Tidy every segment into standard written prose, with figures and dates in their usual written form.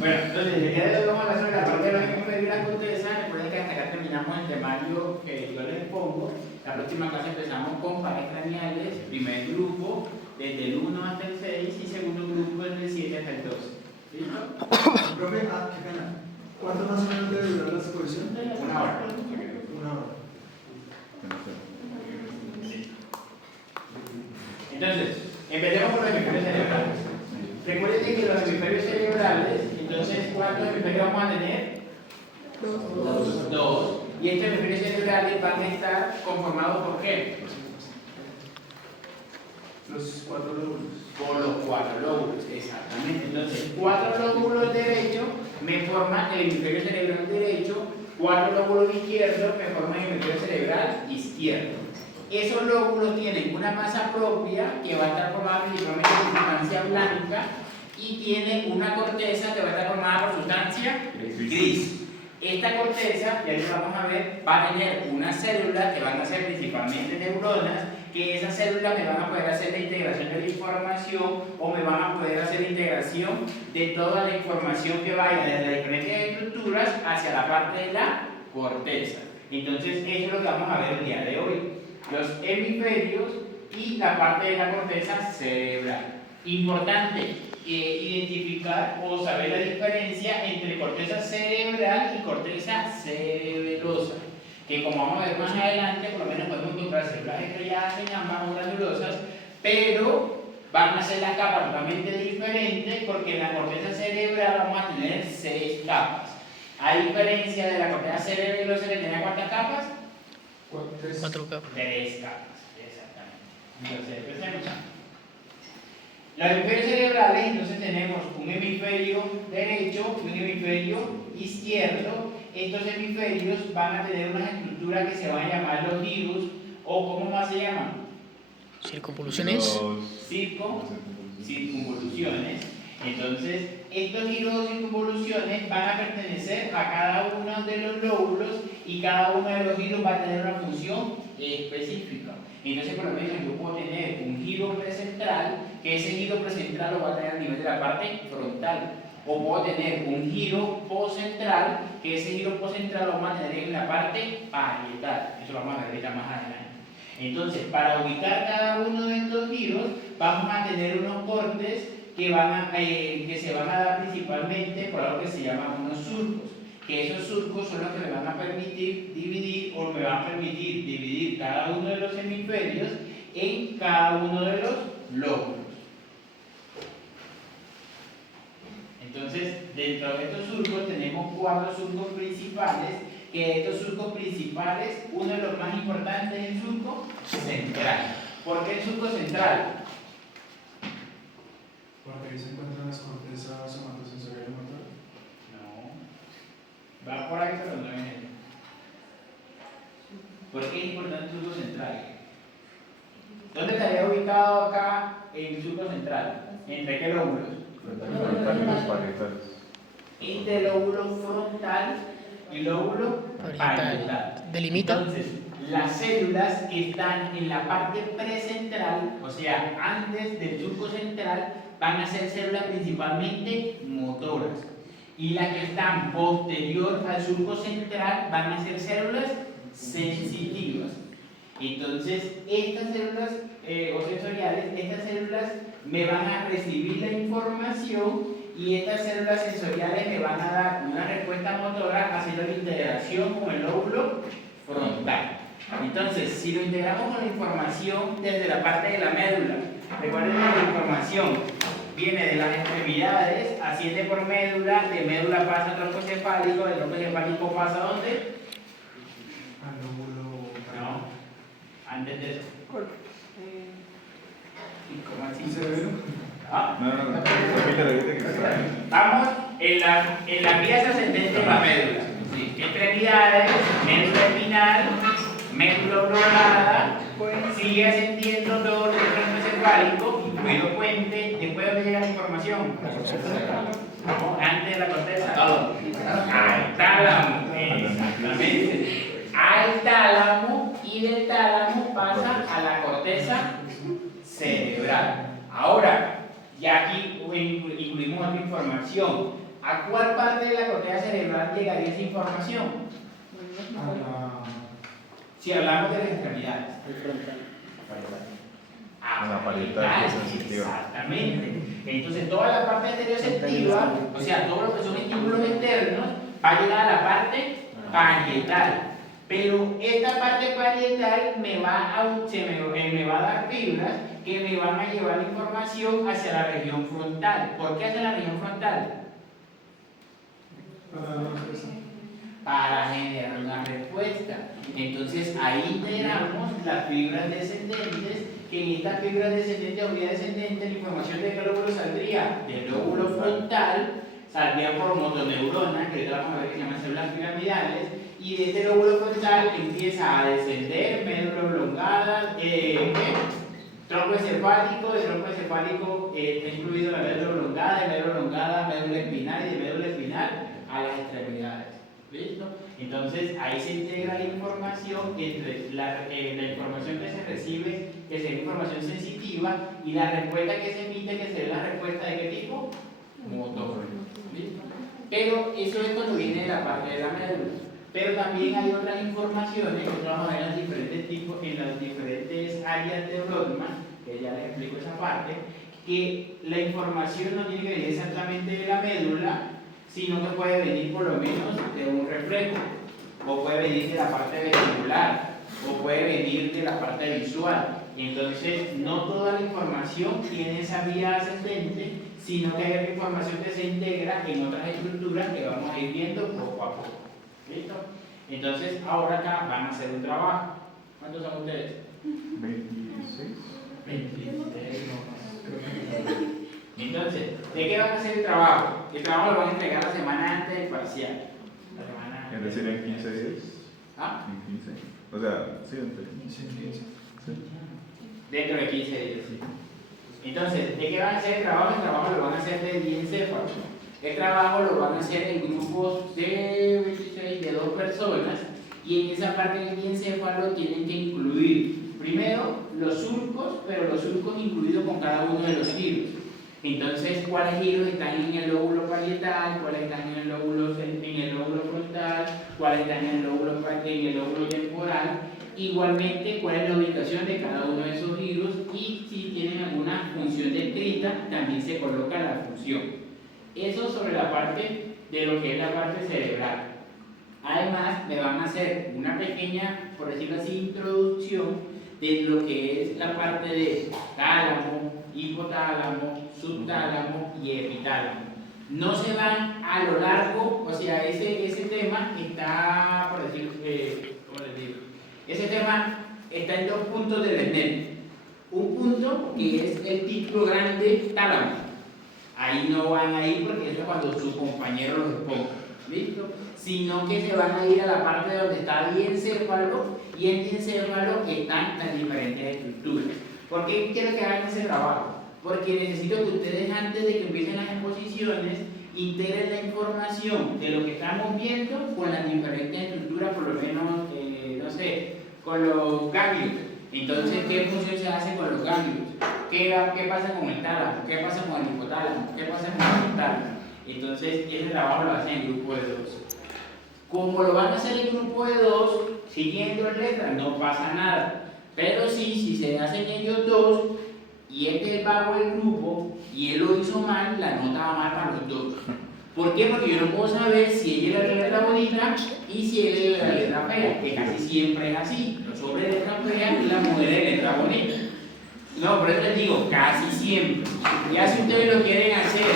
Bueno, entonces, el día de hoy vamos a hablar sobre la parte de los hemisferios y la corteza. Recuerden que hasta acá terminamos el temario que yo les pongo. La próxima clase empezamos con pares craneales, primer grupo, desde el 1 hasta el 6 y segundo grupo desde el 7 hasta el 12. ¿Listo? Profe, qué pena. ¿Cuánto más o menos debe durar la exposición? Una hora. Una hora. Entonces, empecemos por los hemisferios cerebrales. Recuerden que los hemisferios cerebrales, entonces, ¿cuántos hemisferios vamos a tener? Dos. Y estos hemisferios cerebrales van a estar conformados por qué? Los 4 lóbulos. Por los 4 lóbulos, exactamente. Entonces, 4 lóbulos derechos me forman el hemisferio cerebral derecho, 4 lóbulos izquierdos me forman el hemisferio cerebral izquierdo. Esos lóbulos tienen una masa propia que va a estar formada principalmente por sustancia blanca y tiene una corteza que va a estar formada por sustancia gris. Esta corteza, ya lo vamos a ver, va a tener unas células que van a ser principalmente neuronas, que esas células me van a poder hacer la integración de la información o me van a poder hacer la integración de toda la información que vaya desde las diferentes estructuras hacia la parte de la corteza. Entonces, eso es lo que vamos a ver el día de hoy. Los hemisferios y la parte de la corteza cerebral. Importante identificar o saber la diferencia entre corteza cerebral y corteza cerebelosa, que como vamos a ver más adelante, por lo menos podemos encontrar células estrelladas en ambas o granulosas, pero van a ser las capas totalmente diferentes porque en la corteza cerebral vamos a tener 6 capas. A diferencia de la corteza cerebelosa que tiene ¿cuántas capas? 4 capas. 3 capas, exactamente. Entonces, empecemos. Los hemisferios cerebrales, entonces tenemos un hemisferio derecho y un hemisferio izquierdo. Estos hemisferios van a tener unas estructuras que se van a llamar los giros, o ¿cómo más se llaman? Circunvoluciones. Circunvoluciones. Entonces, estos giros o circunvoluciones van a pertenecer a cada uno de los lóbulos y cada uno de los giros va a tener una función específica. Entonces, por lo menos, yo puedo tener un giro precentral, que ese giro precentral lo va a tener a nivel de la parte frontal. O puedo tener un giro poscentral, que ese giro poscentral lo vamos a tener en la parte parietal. Eso lo vamos a ver ahorita más adelante. Entonces, para ubicar cada uno de estos giros, vamos a tener unos cortes que se van a dar principalmente por algo que se llaman unos surcos. Que esos surcos son los que me van a permitir dividir cada uno de los hemisferios en cada uno de los lóbulos. Entonces, dentro de estos surcos tenemos 4 surcos principales, que de estos surcos principales, uno de los más importantes es el surco central. ¿Por qué el surco central? Porque ahí se encuentran las cortezas somatosensorial y motor. No. Va por ahí, pero no es él. ¿Por qué es importante el surco central? ¿Dónde estaría ubicado acá el surco central? ¿Entre qué lóbulos? Entre el lóbulo frontal y el lóbulo parietal. Delimita. Entonces, las células que están en la parte precentral, o sea, antes del surco central, van a ser células principalmente motoras. Y las que están posterior al surco central van a ser células sensitivas. Entonces, estas células o sensoriales, estas células me van a recibir la información y estas células sensoriales me van a dar una respuesta motora haciendo la integración con el lóbulo frontal. Entonces, si lo integramos con la información desde la parte de la médula, recuerden que la información viene de las extremidades, asciende por médula, de médula pasa a tronco cefálico, del tronco cefálico pasa ¿a dónde? Al lóbulo. No, antes de eso. ¿Y cómo así? ¿Y cerebelo? Ah. No, repite que está. Vamos en las vías ascendentes de la médula. Sí. Extremidades, médula espinal, médula oblongada, sigue ascendiendo todo el tronco cefálico, incluido puente. Después, ¿dónde llega la información? No, antes de la corteza. Al tálamo. Exactamente. Al tálamo y del tálamo pasa a la corteza cerebral. Ahora, ya aquí incluimos otra información. ¿A cuál parte de la corteza cerebral llegaría esa información? Si hablamos de las extremidades. A la parietal sensitiva. Exactamente. Entonces toda la parte estereoceptiva, o sea, todo lo que son estímulos externos, va a llegar a la parte parietal. Pero esta parte parietal me va a dar fibras que me van a llevar la información hacia la región frontal. ¿Por qué hacia la región frontal? Para generar una respuesta. Entonces ahí integramos las fibras descendentes, que en estas fibras descendentes o vía descendente la información de qué lóbulo saldría del lóbulo frontal, saldría por motoneuronas, que vamos a ver que se llaman células piramidales, y de este lóbulo frontal empieza a descender médula oblongada, tronco encefálico, de tronco encefálico está incluido la médula oblongada, médula espinal y de médula espinal a las extremidades. ¿Listo? Entonces ahí se integra la información entre la información que se recibe, que es información sensitiva, y la respuesta que se emite, que será la respuesta de qué tipo? Motor. ¿Listo? Pero eso es cuando viene de la parte de la médula. Pero también hay otras informaciones que vamos a ver en los diferentes tipos, en las diferentes áreas de Brodmann, que ya les explico esa parte, que la información no tiene que venir exactamente de la médula, sino que puede venir por lo menos de un reflejo, o puede venir de la parte vestibular, o puede venir de la parte visual. Entonces, no toda la información tiene esa vía ascendente, sino que hay otra información que se integra en otras estructuras que vamos a ir viendo poco a poco. ¿Listo? Entonces, ahora acá van a hacer un trabajo. ¿Cuántos son ustedes? 26. 26. Entonces, ¿de qué van a hacer el trabajo? El trabajo lo van a entregar la semana antes del parcial. La semana antes. Es decir, en 15 días. ¿Ah? En 15. O sea, sí, entre 15 15. Sí. Dentro de 15 días. Entonces, ¿de qué van a hacer el trabajo? El trabajo lo van a hacer de diencéfalo. El trabajo lo van a hacer en grupos de 26, de 2 personas, y en esa parte del diencéfalo tienen que incluir primero los surcos, pero los surcos incluidos con cada uno de los giros. Entonces, ¿cuáles giros están en el lóbulo parietal? ¿Cuáles están en el lóbulo frontal? ¿Cuáles están en el lóbulo temporal? Igualmente, ¿cuál es la ubicación de cada uno de esos giros? Y si tienen alguna función descrita, también se coloca la función. Eso sobre la parte de lo que es la parte cerebral. Además, me van a hacer una pequeña, por decirlo así, introducción de lo que es la parte de tálamo, hipotálamo, subtálamo y epitálamo. No se van a lo largo, o sea, ese tema está, por decir, ¿cómo les digo? Ese tema está en 2 puntos del SNEP. Un punto que es el título grande tálamo. Ahí no van a ir porque eso es cuando su compañero los exponga. ¿Listo? Sino que se van a ir a la parte donde está diencéfalo, y en diencéfalo están las diferentes estructuras. ¿Por qué quiero que hagan ese trabajo? Porque necesito que ustedes, antes de que empiecen las exposiciones, integren la información de lo que estamos viendo con las diferentes estructuras, por lo menos, no sé, con los ganglios. Entonces, ¿qué función se hace con los ganglios? ¿Qué pasa con el tálamo? ¿Qué pasa con el hipotálamo? ¿Qué pasa con el subtálamo? Entonces, ese trabajo lo hacen en grupo de 2. Como lo van a hacer en grupo de 2, siguiendo en letras, no pasa nada. Pero sí, si se hacen ellos 2, y este es el vago del grupo, y él lo hizo mal, la nota va mal para los 2. ¿Por qué? Porque yo no puedo saber si ella es la letra bonita y si él es la letra fea, que casi siempre es así. Los hombres de letra fea y las mujeres de letra bonita. No, por eso les digo, casi siempre. Ya si ustedes lo quieren hacer,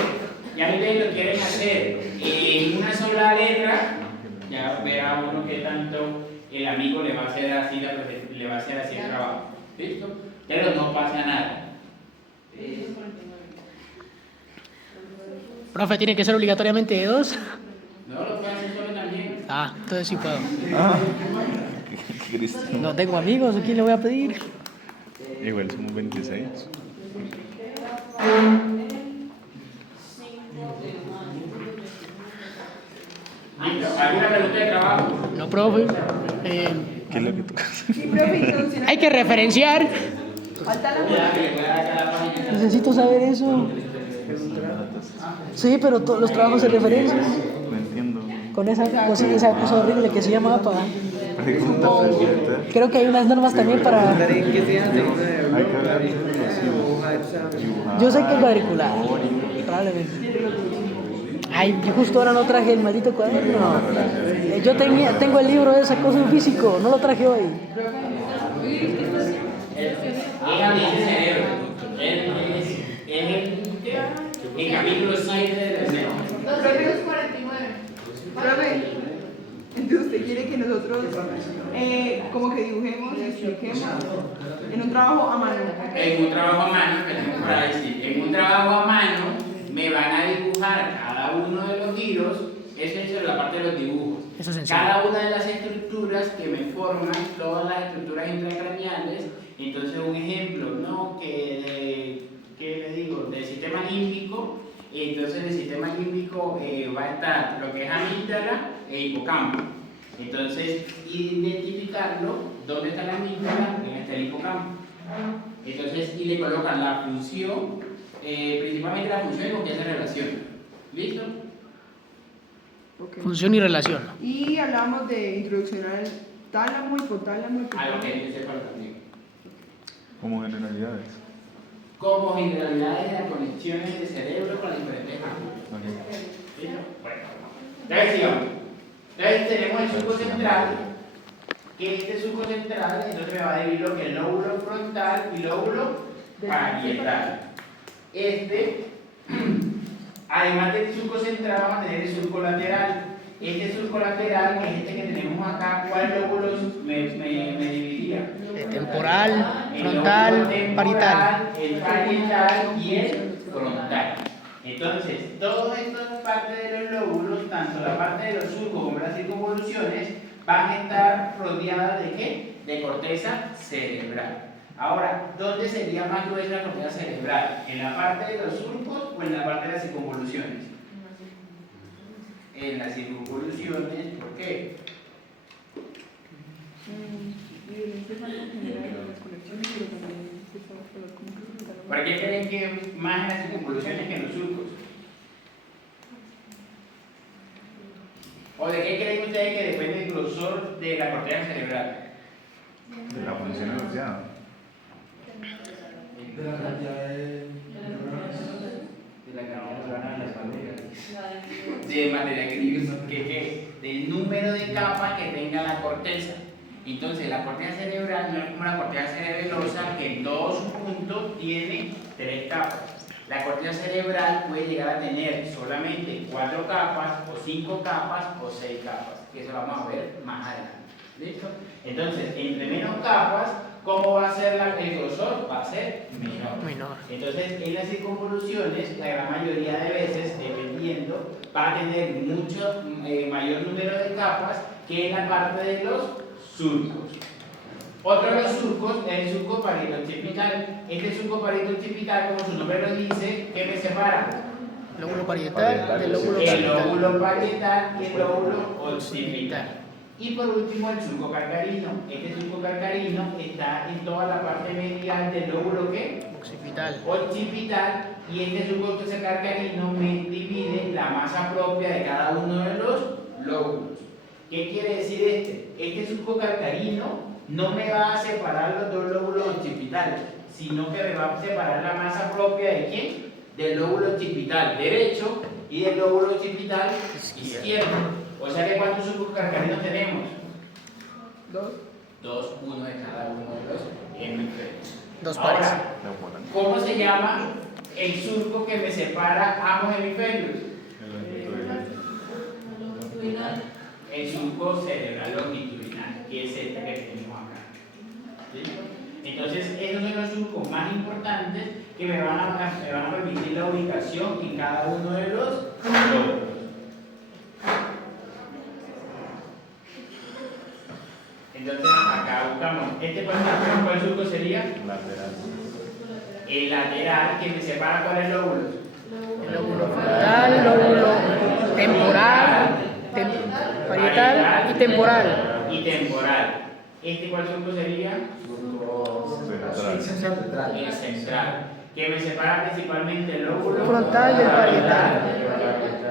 en una sola letra, ya verá uno que tanto el amigo le va a hacer así, le va a hacer así el trabajo. ¿Listo? Pero no pasa nada. Profe, ¿tiene que ser obligatoriamente de 2? No, lo puede hacer solo también. Ah, entonces sí puedo. Ah, qué cristiano. No tengo amigos, ¿a quién le voy a pedir? Igual somos 26. ¿Alguna pregunta de trabajo? No, profe. ¿Qué es lo que tú haces? Sí, profe, entonces, Hay que referenciar. falta la Ya, que le voy a dar cada página. Necesito saber eso. Es una nota. Sí, pero todos los trabajos se referencian No entiendo. con esa cosa horrible que se llama APA. Pregunta presidenta. Creo que hay unas normas también para... Hay que hablar de explosivos. Yo sé que es cuadricular, probablemente. Ay, yo justo ahora no traje el maldito cuaderno. Yo tengo el libro de esa cosa en físico, no lo traje hoy. Dígame, cerebro. El capítulo 7 de la escena. 249. Profe, entonces usted quiere que nosotros como que dibujemos y expliquemos en un trabajo a mano. En un trabajo a mano, para decir, en un trabajo a mano me van a dibujar cada uno de los giros, eso es la parte de los dibujos. Eso es sencillo. Cada una de las estructuras que me forman, todas las estructuras intracraneales, entonces un ejemplo, ¿no? ¿Qué le digo? Del sistema límbico, entonces el sistema límbico va a estar lo que es amígdala e hipocampo. Entonces, identificarlo, ¿dónde está la amígdala? ¿Dónde está el hipocampo? Entonces, y le colocan la función, principalmente la función con que se relaciona. ¿Listo? Okay. Función y relación. Y hablamos de introducción al tálamo, hipotálamo, A lo que yo sepa lo contigo. Como generalidades. Como generalidades de las conexiones del cerebro con las diferentes áreas. ¿Listo? Bueno, entonces sigamos. Entonces tenemos el surco central, que este surco central entonces me va a dividir lo que es el lóbulo frontal y lóbulo parietal. Además del surco central, vamos a tener el surco lateral. Este surco lateral, que es este que tenemos acá, ¿cuáles lóbulos me dividiría? Temporal, El frontal, lóbulo temporal, parietal. el parietal y el frontal. Entonces, todas estas partes de los lóbulos, tanto la parte de los surcos como las circunvoluciones, van a estar rodeadas de ¿qué? De corteza cerebral. Ahora, ¿dónde sería más gruesa la corteza cerebral? ¿En la parte de los surcos o en la parte de las circunvoluciones? En las circunvoluciones, ¿por qué? ¿Por qué creen que más en las circunvoluciones que en los surcos? ¿O de qué creen ustedes que depende el grosor de la corteza cerebral? De la función asociada. De la cantidad de De materia gris, del número de capas que tenga la corteza. Entonces, la corteza cerebral no es como la corteza cerebelosa, que en todos sus puntos tiene 3 capas. La corteza cerebral puede llegar a tener solamente 4 capas, o 5 capas, o 6 capas, que eso lo vamos a ver más adelante. ¿Listo? Entonces, entre menos capas, ¿cómo va a ser el grosor? Va a ser menor. Entonces, en las circunvoluciones, la gran mayoría de veces, dependiendo, va a tener mucho mayor número de capas que en la parte de los surcos. Otro de los surcos es el surco parieto-occipital. Este surco parieto-occipital, como su nombre lo dice, ¿qué me separa? Lóbulo parietal del lóbulo El occipital. lóbulo parietal y el lóbulo occipital. Y por último, el surco carcarino. Este surco carcarino está en toda la parte medial del lóbulo ¿qué? Occipital. Occipital. Y este surco carcarino me divide la masa propia de cada uno de los lóbulos. ¿Qué quiere decir este? Este surco carcarino no me va a separar los dos lóbulos occipitales, sino que me va a separar la masa propia de ¿quién? Del lóbulo occipital derecho y del lóbulo occipital izquierdo. O sea que ¿cuántos surcos carcarinos tenemos? 2, uno de cada uno de los hemisferios. 2 pares. Ahora, ¿cómo se llama el surco que me separa ambos hemisferios? El surco cerebral longitudinal, que es este que tenemos acá. ¿Sí? Entonces, esos son los surcos más importantes que me van a permitir la ubicación en cada uno de los lóbulos. Entonces, acá buscamos, ¿cuál surco sería? Lateral. El lateral, que me separa cuáles lóbulos. El lóbulo frontal, lóbulo temporal, parietal y temporal. Y temporal. ¿Cuál surco sería? Central. El central. que me separa principalmente el lóbulo Frontal del parietal.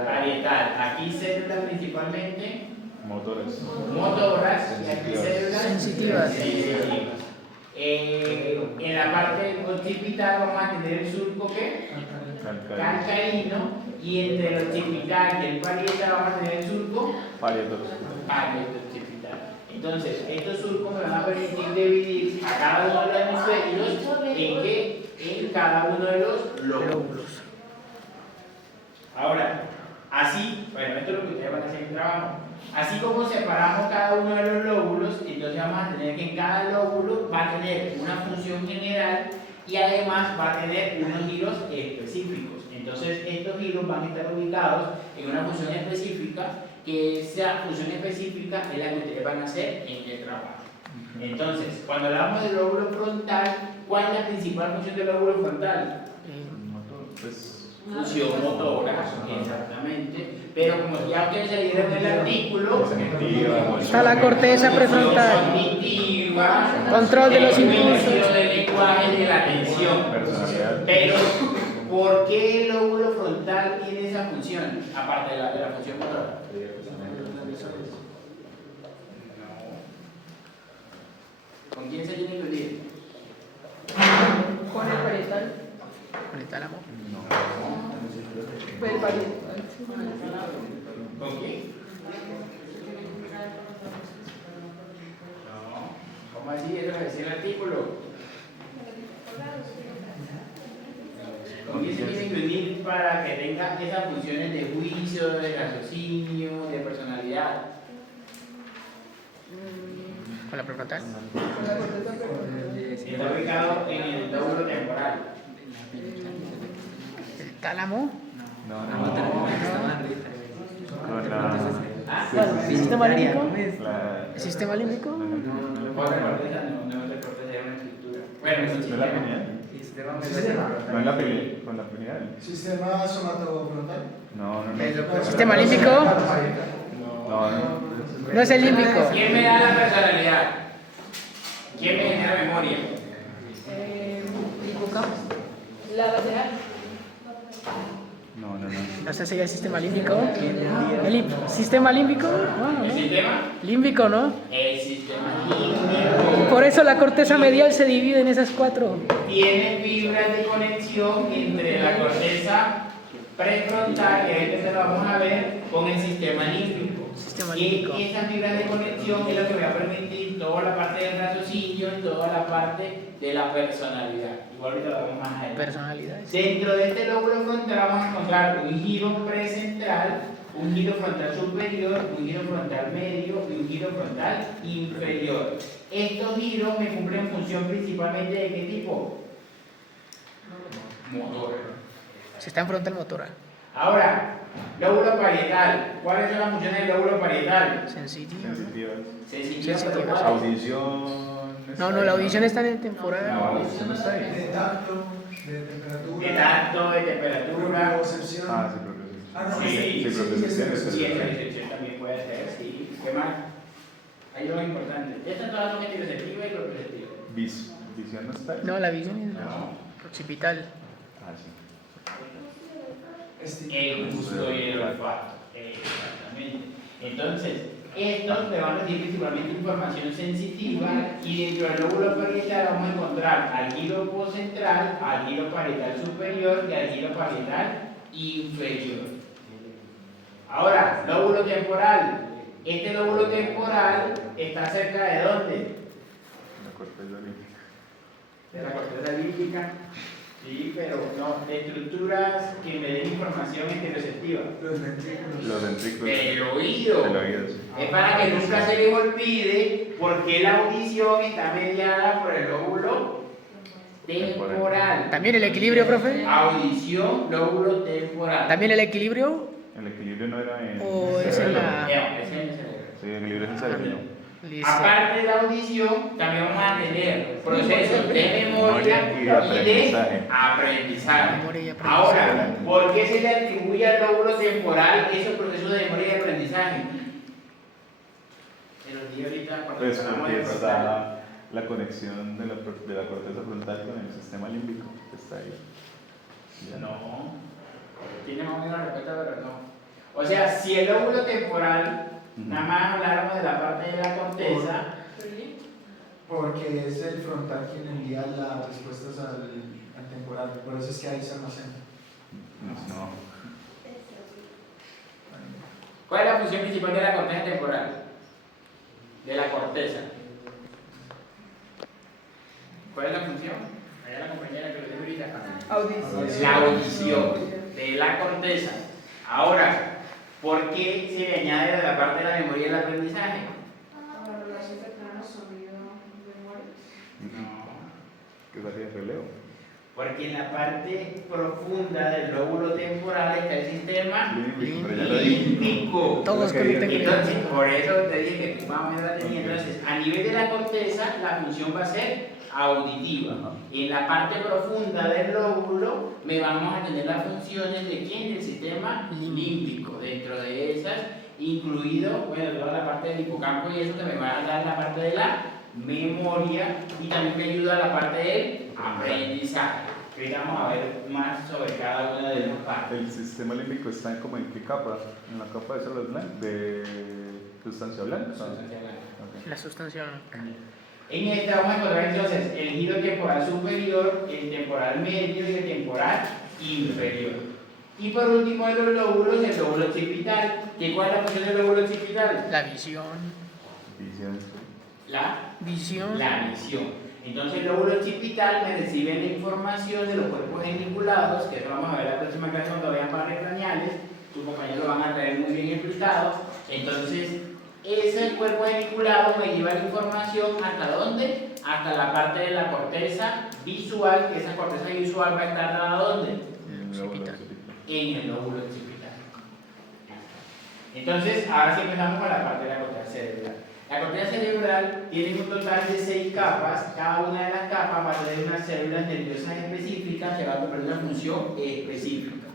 Parietal. Aquí células principalmente Motores. motoras y aquí células Sensitivas. En la parte occipital vamos a tener el surco ¿qué? Calcaíno, y entre el occipital y el parietal vamos a tener el surco Parietos. occipital. Entonces, estos surcos me van a permitir dividir a cada uno de los hemisferios en cada uno de los lóbulos. Ahora, así, bueno, esto es lo que ustedes van a hacer en el trabajo. Así como separamos cada uno de los lóbulos, entonces vamos a tener que en cada lóbulo va a tener una función general y además va a tener unos giros específicos. Entonces, estos giros van a estar ubicados en una función específica, que esa función específica es la que ustedes van a hacer en el trabajo. Entonces, cuando hablamos del lóbulo frontal, ¿cuál es la principal función del lóbulo frontal? Pues, Función motora, exactamente. Pero como ya ustedes se leyeron el artículo, Está la corteza prefrontal. cognitiva, Control de los impulsos. beneficio del lenguaje y de la atención. personalidad. Pero, ¿por qué el lóbulo frontal tiene esa función? Aparte de la función motora. ¿Con quién se tiene que unir? Con el parietal. Con el tálamo. Pues el parietal. ¿Con quién? No. ¿Cómo así? Eso lo decía el artículo. ¿Con quién se tiene que unir para que tenga esas funciones de juicio, de raciocinio, de personalidad? Con la prefrontal. Con la corteza prefrontal. Está ubicado en el lóbulo temporal. El tálamo. Con la. ¿Cuál? ¿El sistema límbico? La. ¿El sistema límbico? Otra corteza, no te cortes de una estructura. Bueno, es un ¿No es la sistema. pineal? ¿No es la pineal? ¿Con la pineal? Sistema somatofrontal. No. ¿Sistema límbico? No. No es el límbico. ¿Quién me da la personalidad? ¿Quién me genera memoria? Hipocampo. La lateral. No. No sé si el sistema límbico. ¿Sistema límbico? No, ¿El no. sistema? Límbico, ¿no? El sistema límbico. Por eso la corteza medial se divide en esas cuatro. Tiene fibras de conexión entre la corteza prefrontal, que es lo que vamos a ver, con el sistema límbico. Sistema Y límbico. esas fibras de conexión es lo que me va a permitir toda la parte del raciocinio y toda la parte de la personalidad. Igual ahorita lo vemos más adelante. Personalidades. Dentro de este lóbulo frontal vamos a encontrar un giro precentral, un giro frontal superior, un giro frontal medio y un giro frontal inferior. Estos giros me cumplen función principalmente de qué tipo? Motor. Sistema frontal motora. Ahora, lóbulo parietal. ¿Cuáles son las funciones del lóbulo parietal? Sensitiva. Sensitivas. Sensitiva, Sensitiva. pero ¿cuál? Audición. No, la audición está en el temporal. No, audición no está ahí. De tacto, de temperatura. De tacto, de temperatura. Percepción. Ah, sí, creo que sí. Ah, no, Sí, Sí, propriocepción es Sí, esa el. disección también puede ser, sí. ¿Qué más? Hay algo importante. Estas todas son heteroceptivas y proprioceptivas. Visión no está ahí. No, la visión es No. occipital. Ah, sí. El gusto y el olfato. Exactamente. Entonces, estos me van a decir principalmente información sensitiva y dentro del lóbulo parietal vamos a encontrar al giro poscentral, al giro parietal superior y al giro parietal inferior. Ahora, lóbulo temporal. Este lóbulo temporal está cerca de ¿dónde? La corteza límbica. De la corteza límbica. Sí, pero no, de estructuras que me den información interoceptiva. Los ventrículos. Los ventrículos. El oído. El oído, sí. Es para que nunca se les olvide por qué la audición está mediada por el lóbulo temporal. ¿También el equilibrio, profe? Audición, lóbulo temporal. ¿También el equilibrio? El equilibrio no era en. ¿O es en la...? Ese es el cerebro. Sí, el equilibrio es en cerebro. Listo. Aparte de la audición, también vamos a tener procesos de memoria y de aprendizaje. Memoria y aprendizaje. Ahora, ¿por qué se le atribuye al lóbulo temporal esos procesos de memoria y aprendizaje? Se los di ahorita cuando Pues hablamos de porque frontal. está la conexión de la corteza frontal con el sistema límbico. Está ahí. No. Tiene más o menos respuesta, pero no. O sea, si el lóbulo temporal, nada más habláramos de la parte de la corteza, Porque es el frontal quien envía las respuestas al temporal, por eso es que ahí se almacena. No. ¿cuál es la función principal de la corteza temporal? De la corteza. ¿Cuál es la función? Allá la compañera que lo dijo ahorita. Audición. La audición de la corteza. Ahora, ¿por qué se le añade a la parte de la memoria el aprendizaje? No. ¿Qué sería el relevo? Porque en la parte profunda del lóbulo temporal está el sistema Límbico, pero ya lo dije. límbico. Todos Ok, conectan. Entonces, por eso te dije que más o menos la tenía. Entonces, a nivel de la corteza, la función va a ser auditiva. Ajá. En la parte profunda del lóbulo, me vamos a tener las funciones de quién? Del sistema límbico. Dentro de esas, incluido, bueno, toda la parte del hipocampo y eso que me va a dar la parte de la memoria y también me ayuda la parte del aprendizaje. Ahorita vamos a ver más sobre cada una de las partes. El sistema límbico está como en qué capa? En la capa de células blancas, de sustancia blanca. Ok. La sustancia blanca. En esta vamos a encontrar entonces el giro temporal superior, el temporal medio y el temporal inferior. Y por último de los lóbulos, el lóbulo occipital. ¿Cuál es la función del lóbulo occipital? La visión. Visión. La Visión. visión. Entonces el lóbulo occipital me recibe la información de los cuerpos geniculados, que eso vamos a ver la próxima clase cuando vean pares craneales, tus compañeros lo van a traer muy bien explicado. Entonces, ese cuerpo geniculado me lleva la información ¿hasta dónde? Hasta la parte de la corteza visual, que esa corteza visual va a estar dada ¿dónde? Occipital. En el lóbulo occipital. Entonces, ahora sí empezamos con la parte de la corteza cerebral. La corteza cerebral tiene un total de 6 capas, cada una de las capas va a tener unas células nerviosas específicas que van a cumplir una función específica.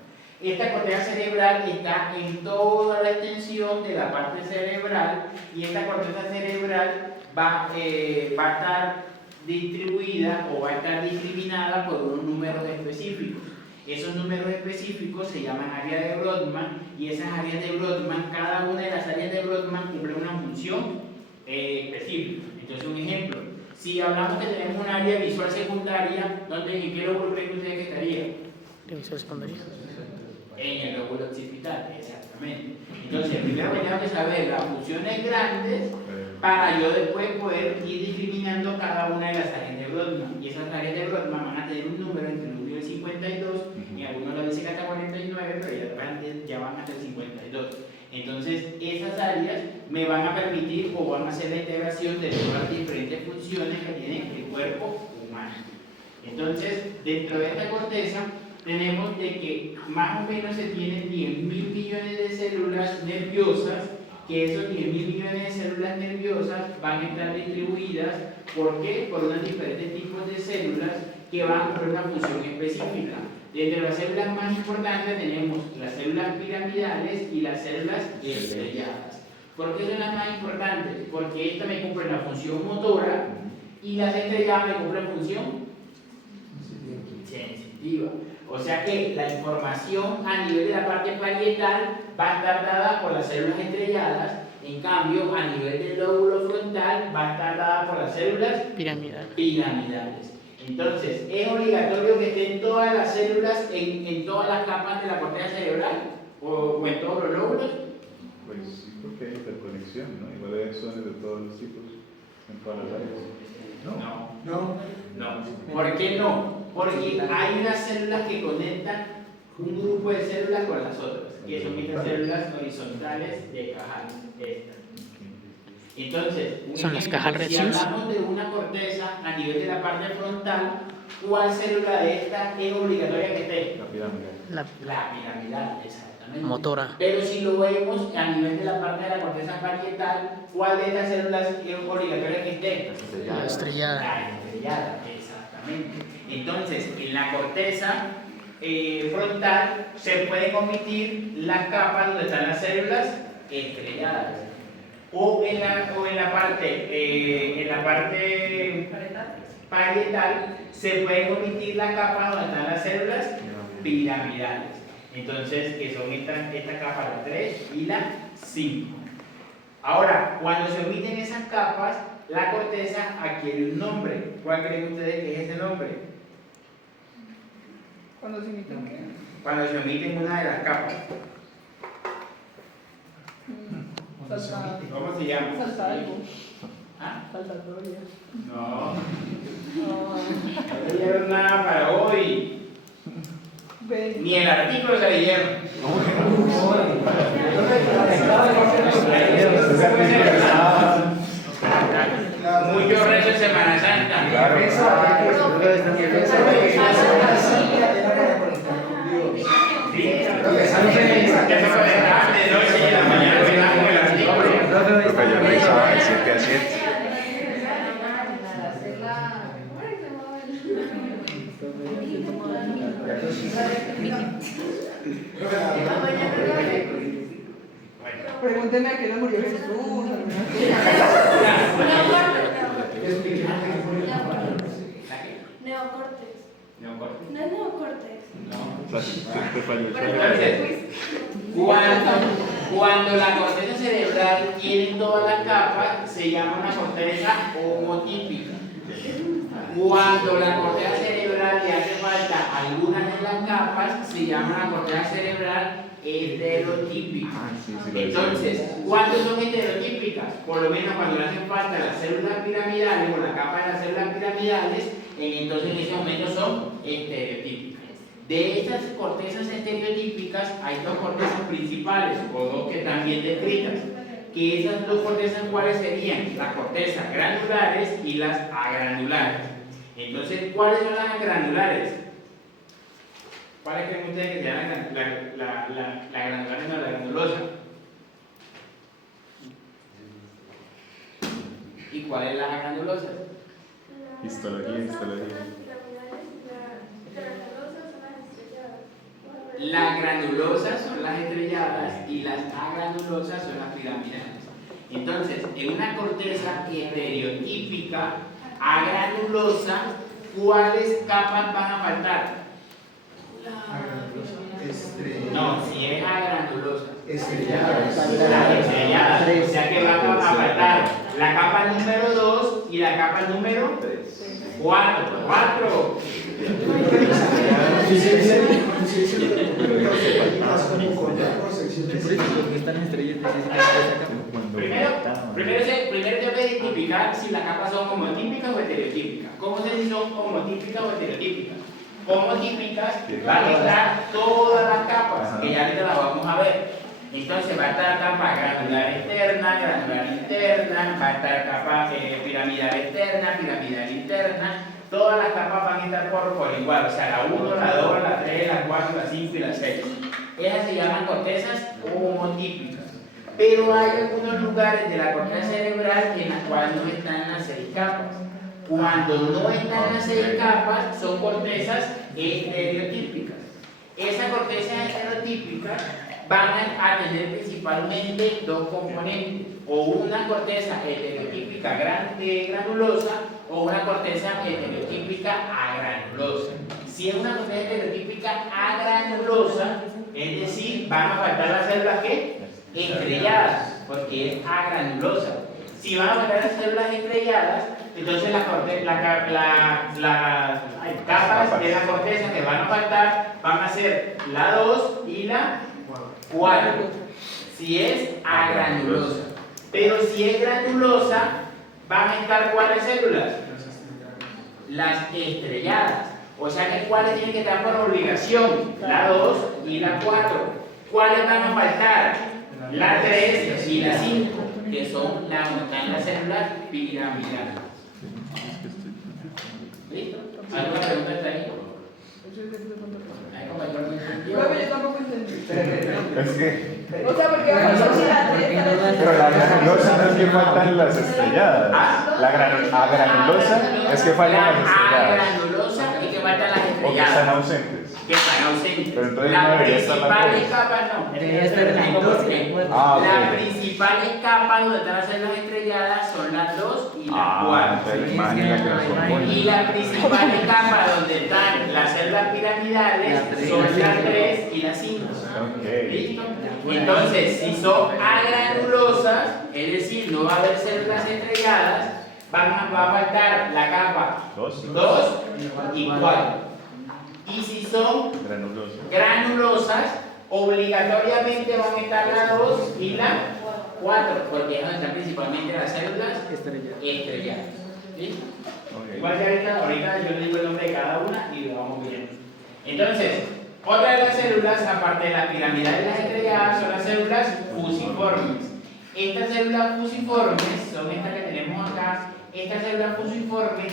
Esta corteza cerebral está en toda la extensión de la parte cerebral y esta corteza cerebral va a estar distribuida o va a estar discriminada por unos números específicos. Esos números específicos se llaman áreas de Brodmann y esas áreas de Brodmann, cada una de las áreas de Brodmann cumple una función específica. Entonces, un ejemplo, si hablamos que tenemos un área visual secundaria, ¿en qué lóbulo creen que ustedes que estaría? Visión secundaria. En el lóbulo occipital, exactamente. Entonces, primero tenemos que saber las funciones grandes para yo después poder ir discriminando cada una de las áreas de Brodmann. Y esas áreas de Brodmann van a tener un número entre el 1 y el 52, y algunos lo dicen hasta 49, pero ya van hasta el 52. Entonces, esas áreas me van a permitir o van a hacer la integración de todas las diferentes funciones que tiene el cuerpo humano. Entonces, dentro de esta corteza, tenemos de que más o menos se tienen 10.000 millones de células nerviosas, que esos 10.000 millones de células nerviosas van a estar distribuidas, ¿por qué? Por unos diferentes tipos de células que van a cumplir una función específica. Entre las células más importantes tenemos las células piramidales y las células estrelladas. ¿Por qué son las más importantes? Porque estas me cumplen la función motora y las estrelladas me cumplen función sensitiva. O sea que la información a nivel de la parte parietal va a estar dada por las células estrelladas, en cambio a nivel del lóbulo frontal va a estar dada por las células piramidales. Entonces, ¿es obligatorio que estén todas las células en todas las capas de la corteza cerebral o en todos los lóbulos? Pues sí, porque hay interconexión, ¿no? Igual hay axones de todos los tipos en todas las áreas. No. ¿Por qué no? Porque hay unas células que conectan un grupo de células con las otras, que son estas células horizontales de Cajal. Estas. Entonces, Son las Cajal si Reactions. hablamos de una corteza a nivel de la parte frontal, ¿cuál célula de esta es obligatoria que esté? La pirámide. La La piramidal, exactamente. motora. Pero si lo vemos a nivel de la parte de la corteza parietal, ¿cuál de estas células es obligatoria que esté? La estrellada. La estrellada, exactamente. Entonces, en la corteza frontal se pueden omitir las capas donde están las células estrelladas. O en la parte parietal se pueden omitir las capas donde están las células piramidales. Entonces, que son esta capa, la 3 y la 5. Ahora, cuando se omiten esas capas, la corteza adquiere un nombre. ¿Cuál creen ustedes que es ese nombre? Cuando se imitan qué. Cuando se omiten una de las capas. Salta. ¿Cómo se llama? Salta algo. ¿Ah? Saltatoria. No. No leyeron nada para hoy. Ven. Ni el artículo se leyeron. Mucho rezo en Semana Santa. Sí, ya se conectaban de noche y en la mañana venían con el artículo. Profe, yo revisaba de 7 a 7. Pregúnteme a qué hora murió Jesús. Neocortes. Neocortes. No es neocortes. No. Te falló. Entonces, cuando la corteza cerebral tiene todas las capas, se llama una corteza homotípica. Cuando la corteza cerebral le hace falta algunas de las capas, se llama una corteza cerebral heterotípica. Entonces, ¿cuándo son heterotípicas? Por lo menos cuando le hacen falta las células piramidales o la capa de las células piramidales, entonces en ese momento son estereotípicas. De estas cortezas estereotípicas hay dos cortezas principales, o dos que están bien descritas. Que esas dos cortezas, ¿cuáles serían? Las cortezas granulares y las agranulares. Entonces, ¿cuáles son las granulares? ¿Cuáles creen ustedes que sean la granular y la granulosa? ¿Y cuál es la granulosa? Histología. Las granulosas son las estrelladas y las agranulosas son las piramidales. Entonces, en una corteza estereotípica agranulosa, ¿cuáles capas van a faltar? No, si es agranulosa. Estrelladas. Las estrelladas. O sea que va a faltar la capa número 2 y la capa número 4. 4. Primero tengo que identificar si las capas son homotípicas o heterotípicas. ¿Cómo sé si son homotípicas o heterotípicas? Homotípicas van a estar todas las capas, que ya ahorita las vamos a ver. Entonces va a estar capa granular externa, granular interna, va a estar capa piramidal externa, piramidal interna. Todas las capas van a estar por igual, o sea, la 1, la 2, la 3, la 4, la 5 y la 6. Esas se llaman cortezas homotípicas. Pero hay algunos lugares de la corteza cerebral en las cuales no están las 6 capas. Cuando no están las 6 capas, son cortezas estereotípicas. Esas cortezas estereotípicas van a tener principalmente dos componentes, o una corteza heterotípica granulosa o una corteza heterotípica agranulosa. Si es una corteza heterotípica agranulosa, es decir, van a faltar las células ¿qué? Estrelladas, porque es agranulosa. Si van a faltar las células estrelladas, entonces las capas de la corteza que van a faltar van a ser la 2 y la 4. Si es agranulosa. Pero si es granulosa, van a estar ¿cuáles células? Las estrelladas. O sea que ¿cuáles tienen que estar por obligación? La 2 y la 4. ¿Cuáles van a faltar? La 3 y la 5, que son las células piramidales. ¿Listo? ¿Alguna pregunta hasta ahí? Profe, yo tampoco entendí. Es que, O sea, porque va a pasar si la 3 está la pero la granulosa no es que faltan las estrelladas. La granulosa es que faltan las estrelladas. Agranulosa y que faltan las O que están estrelladas. ausentes. que están ausentes. Pero entonces no Las debería estar la principales tres. capas no. Debería estar en la Explico por qué. industria. Ah, ok. Las principales capas donde están las células estrelladas son las 2 y las 4. Entonces la imagen es la que nos compone. Y las principales capas donde están las células piramidales son las 3 y las 5. Ok. ¿Listo? Entonces, si son agranulosas, es decir, no va a haber células estrelladas, va a faltar la capa 2. 2 y 4. Y si son Granuloso. granulosas, obligatoriamente van a estar la 2 y la 4, porque es donde están principalmente las células estrelladas. ¿Listo? Ok. Igual que ahorita yo le digo el nombre de cada una y lo vamos viendo. Entonces, otra de las células, aparte de las piramidales y las estrelladas, son las células fusiformes. Estas células fusiformes son estas que tenemos acá. Estas células fusiformes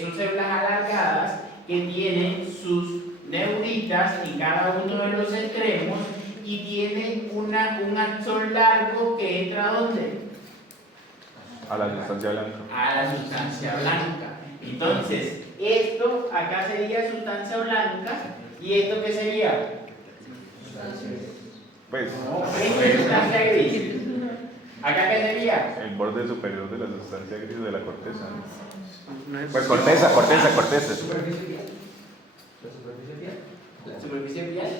son células alargadas que tienen sus neuritas en cada uno de los extremos y tienen un axón largo que entra ¿a dónde? A la sustancia blanca. A la sustancia blanca. Entonces, esto acá sería sustancia blanca y esto ¿qué sería? Pues, Esto es sustancia gris. ¿Acá qué sería? el borde superior de la sustancia gris de la corteza. ¿no? No es- Pues corteza. ¿La superficie vial?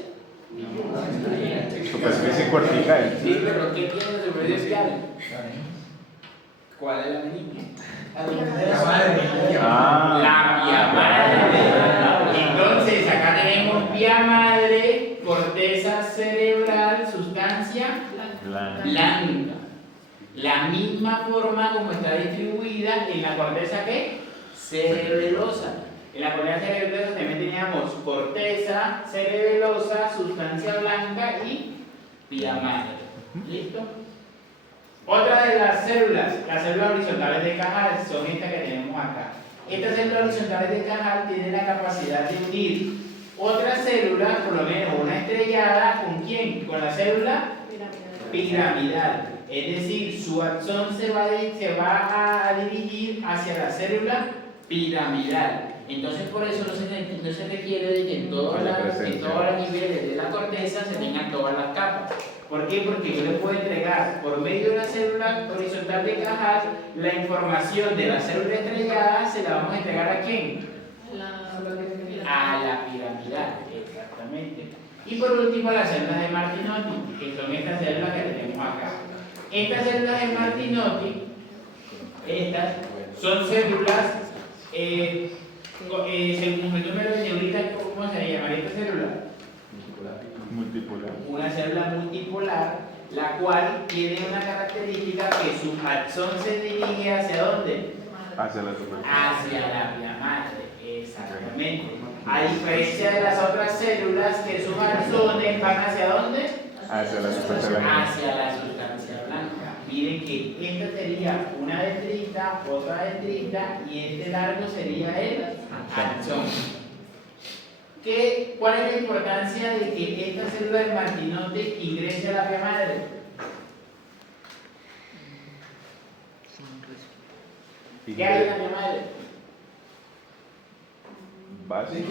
Superficie cortical. Sí, pero ¿qué tiene la superficie vial? ¿Cuál es la meninge? La vía madre. Entonces, acá tenemos vía madre, corteza cerebral, sustancia blanca. La misma forma como está distribuida en la corteza ¿qué? Cerebelosa. En la corteza cerebelosa también teníamos corteza cerebelosa, sustancia blanca y vía madre. ¿Listo? Otra de las células horizontales de Cajal son estas que tenemos acá. Estas células horizontales de Cajal tienen la capacidad de unir otra célula, por lo menos una estrellada, ¿con quién? Con la célula piramidal. Es decir, su axón se va a dirigir hacia la célula piramidal. Entonces, por eso no se requiere de que en todos los niveles de la corteza se tengan todas las capas. ¿Por qué? Porque yo le puedo entregar por medio de una célula horizontal de Cajal la información de la célula estrellada, se la vamos a entregar ¿a quién? A la piramidal, exactamente. Y por último, las células de Martinotti, que son estas células que tenemos acá. Estas células de Martinotti, estas son células, según el número de neuritas, ¿cómo se llamaría esta célula? Multipolar. Una célula multipolar, la cual tiene una característica que su axón se dirige ¿hacia dónde? Hacia la superficie. Hacia la vía madre, exactamente. A diferencia de las otras células que sus axones van ¿hacia dónde? Hacia la sustancia blanca. Hacia la sustancia blanca. Miren que esta sería una dendrita, otra dendrita y este largo sería el axón. ¿Cuál es la importancia de que esta célula de Martinotti ingrese a la vía madre? ¿Qué hay en la vía madre? Base.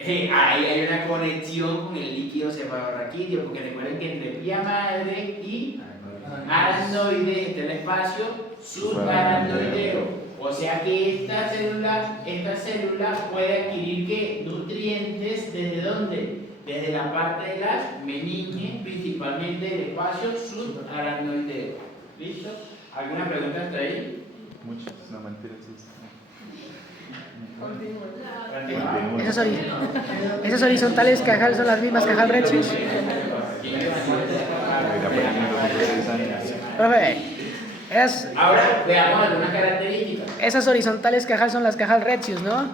Ahí hay una conexión con el líquido cefalorraquídeo, porque recuerden que entre vía madre y aracnoide está el espacio subaracnoideo. O sea que esta célula puede adquirir ¿qué? Nutrientes ¿desde dónde? Desde la parte de las meninges, principalmente del espacio subaracnoideo. ¿Listo? ¿Alguna pregunta hasta ahí? Muchas, no mentiras. Esas horizontales Cajal son las mismas Cajal Retzius. Profe, Ahora veamos algunas características. esas horizontales Cajal son las Cajal Retzius, ¿no?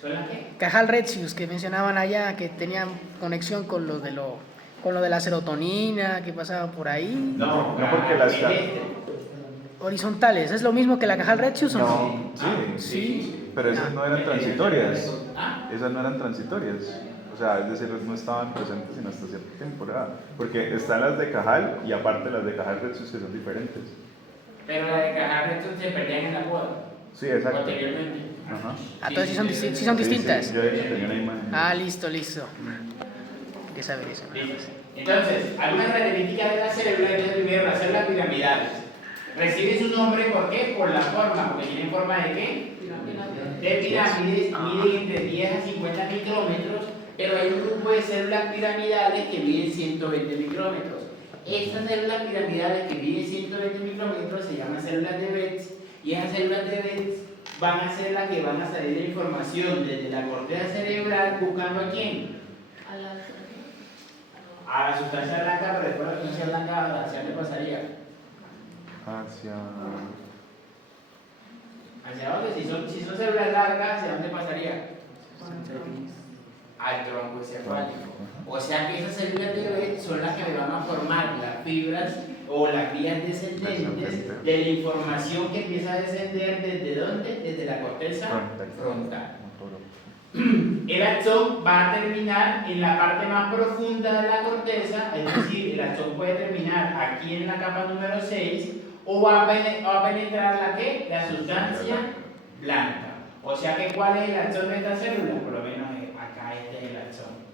¿Son las qué? Cajal Retzius, que mencionaban allá, que tenían conexión con lo de la serotonina, que pasaba por ahí. No, porque las Horizontales, ¿es lo mismo que la Cajal Retzius o no? Sí, pero esas no eran transitorias. Esas no eran transitorias. O sea, es decir, no estaban presentes sino hasta cierta temporada. Porque están las de Cajal y aparte las de Cajal Retzius que son diferentes. Pero las de Cajal Retzius se perdían en la poda. Sí, exacto. Posteriormente. Ajá. Ah, entonces sí son distintas. Sí, yo de hecho tenía una imagen. Ah, listo. Qué saber eso. Listo. Entonces, algunas características de la célula, es primero las células piramidales. Recibe su nombre, ¿por qué? Por la forma, porque tienen forma de ¿qué? De pirámides, miden entre 10 a 50 micrómetros, pero hay un grupo de células piramidales que miden 120 micrómetros. Estas células piramidales que miden 120 micrómetros se llaman células de Betz, y esas células de Betz van a ser las que van a salir de información desde la corteza cerebral buscando a quién. A la sustancia blanca, pero después la sustancia blanca, ¿hacia dónde pasaría? ¿Hacia dónde? Si son células largas, ¿hacia dónde pasaría? Al tronco encefálico. O sea que esas células de Betz son las que me van a formar las fibras o las vías descendentes de la información que empieza a descender ¿desde dónde? Desde la corteza frontal. El axón va a terminar en la parte más profunda de la corteza, es decir, el axón puede terminar aquí en la capa número 6 o va a penetrar la ¿qué? La sustancia blanca. O sea que ¿cuál es el axón de esta célula? Por lo menos acá este es el axón.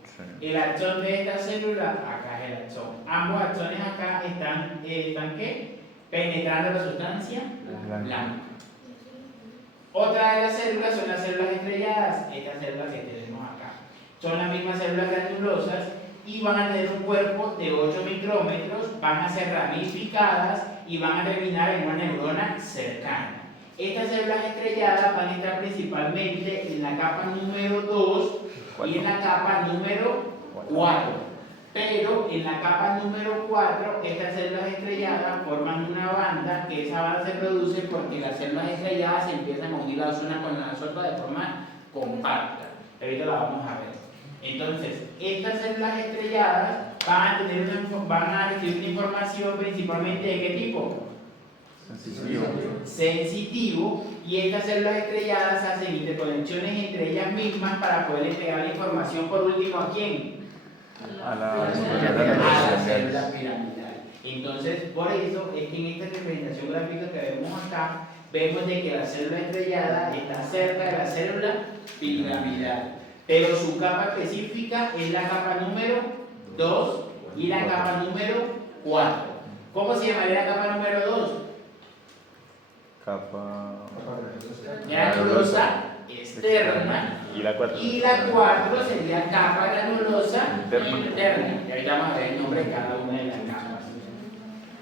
El axón de esta célula, acá es el axón. Ambos axones acá están ¿qué? Penetrando la sustancia blanca. Otra de las células son las células estrelladas, estas células que tenemos acá. Son las mismas células granulosas y van a tener un cuerpo de 8 micrómetros, van a ser ramificadas y van a terminar en una neurona cercana. Estas células estrelladas van a estar principalmente en la capa número 2 y en la capa número 4. Pero en la capa número 4, estas células estrelladas forman una banda, que esa banda se produce porque las células estrelladas se empiezan a unir las unas con las otras de forma compacta. Ahorita la vamos a ver. Entonces, estas células estrelladas van a recibir una información principalmente de qué tipo? Sensitivo, y estas células estrelladas hacen interconexiones entre ellas mismas para poder entregar la información por último ¿a quién? A la célula piramidal. Entonces, por eso es que en esta representación gráfica que vemos acá, vemos de que la célula estrellada está cerca de la célula piramidal, pero su capa específica es la capa número 2 y la capa número 4. ¿Cómo se llamaría la capa número 2? Capa Granulosa externa. Y la 4. Y la 4 sería capa granulosa interna. Y ahorita vamos a ver el nombre de cada una de las capas.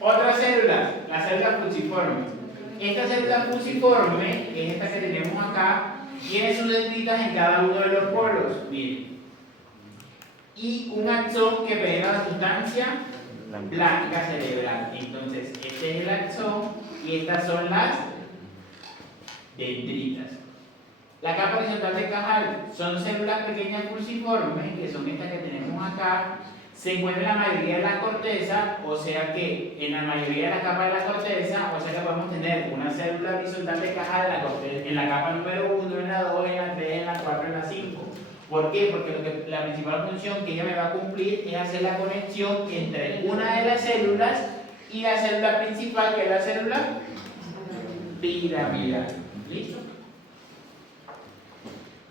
Otras células, las células fusiformes. Esta célula fusiforme, que es esta que tenemos acá, tiene sus dendritas en cada uno de los polos. Miren. Y un axón que penetra la sustancia blanca cerebral. Entonces, este es el axón y estas son las dendritas. La capa horizontal de Cajal son células pequeñas fusiformes, que son estas que tenemos acá. Se encuentra en la mayoría de la corteza, o sea que en la mayoría de la capa de la corteza, o sea que podemos tener una célula horizontal de Cajal en la capa número 1, en la 2, en la 3, en la 4, en la 5. ¿Por qué? Porque la principal función que ella me va a cumplir es hacer la conexión entre una de las células y la célula principal, que es la célula piramidal. ¿Listo?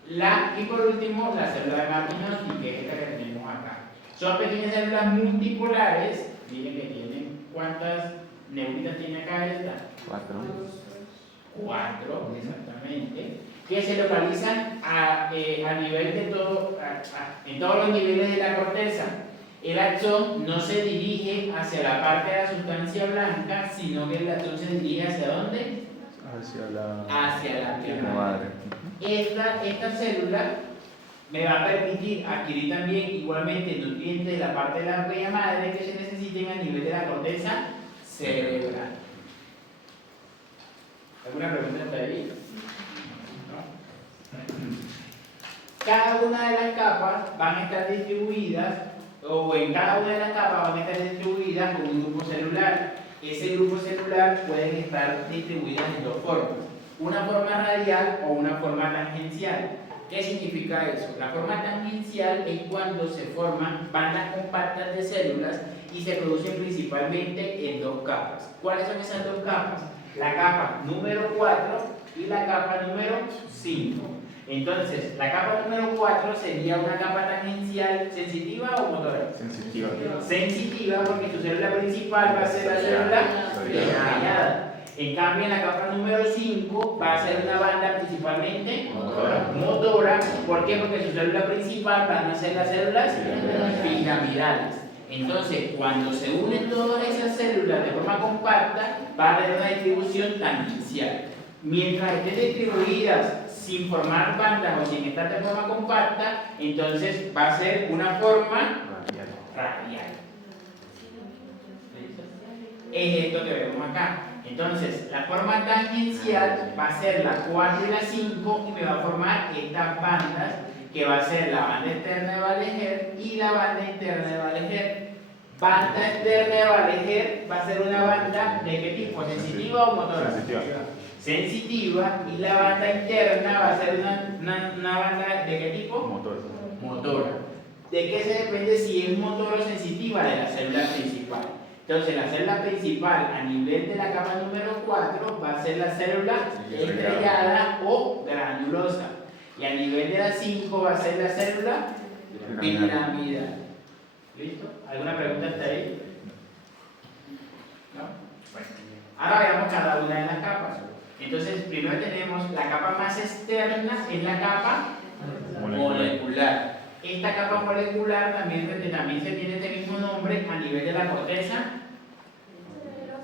Y por último, la célula de Martinotti, que es esta que tenemos acá. Son pequeñas células multipolares. Miren que tienen, ¿cuántas neuritas tiene acá esta? 4, exactamente. Que se localizan a nivel de todo, en todos los niveles de la corteza. El axón no se dirige hacia la parte de la sustancia blanca, sino que el axón se dirige ¿hacia dónde? Hacia la piramidal. Esta célula me va a permitir adquirir también igualmente nutrientes de la parte de la huella madre que se necesiten a nivel de la corteza cerebral. ¿Alguna pregunta hasta ahí? Cada una de las capas van a estar distribuidas, o en cada una de las capas van a estar distribuidas con un grupo celular. Ese grupo celular pueden estar distribuidas en dos formas, una forma radial o una forma tangencial. ¿Qué significa eso? La forma tangencial es cuando se forman bandas compactas de células y se producen principalmente en dos capas. ¿Cuáles son esas dos capas? La capa número 4, y la capa número 5. Entonces, la capa número 4 sería una capa tangencial sensitiva o motora. Sensitiva. Sensitiva porque su célula principal va a ser la célula estrellada. En cambio, en la capa número 5 va a ser una banda principalmente motora. ¿Por qué? Porque su célula principal van a ser las células piramidales. Entonces, cuando se unen todas esas células de forma compacta, va a tener una distribución tangencial. Mientras estén distribuidas sin formar bandas o sin estar de forma compacta, entonces va a ser una forma radial. Es esto que vemos acá. Entonces, la forma tangencial va a ser la 4 y la 5 y me va a formar estas bandas que va a ser la banda externa de Balaguer y la banda interna de Balaguer. Banda externa de Balaguer va a ser una banda de qué tipo, sensitiva o motora. Sensitiva, y la banda interna va a ser una banda de qué tipo? Motora. ¿De qué se depende si es motora o sensitiva? De la célula principal. Entonces, la célula principal a nivel de la capa número 4 va a ser la célula estrellada o granulosa. Y a nivel de la 5 va a ser la célula piramidal. ¿Listo? ¿Alguna pregunta hasta ahí? ¿No? Bueno. Ahora veamos cada una de las capas. Entonces, primero tenemos la capa más externa, es la capa molecular. Esta capa molecular también se tiene este mismo nombre a nivel de la corteza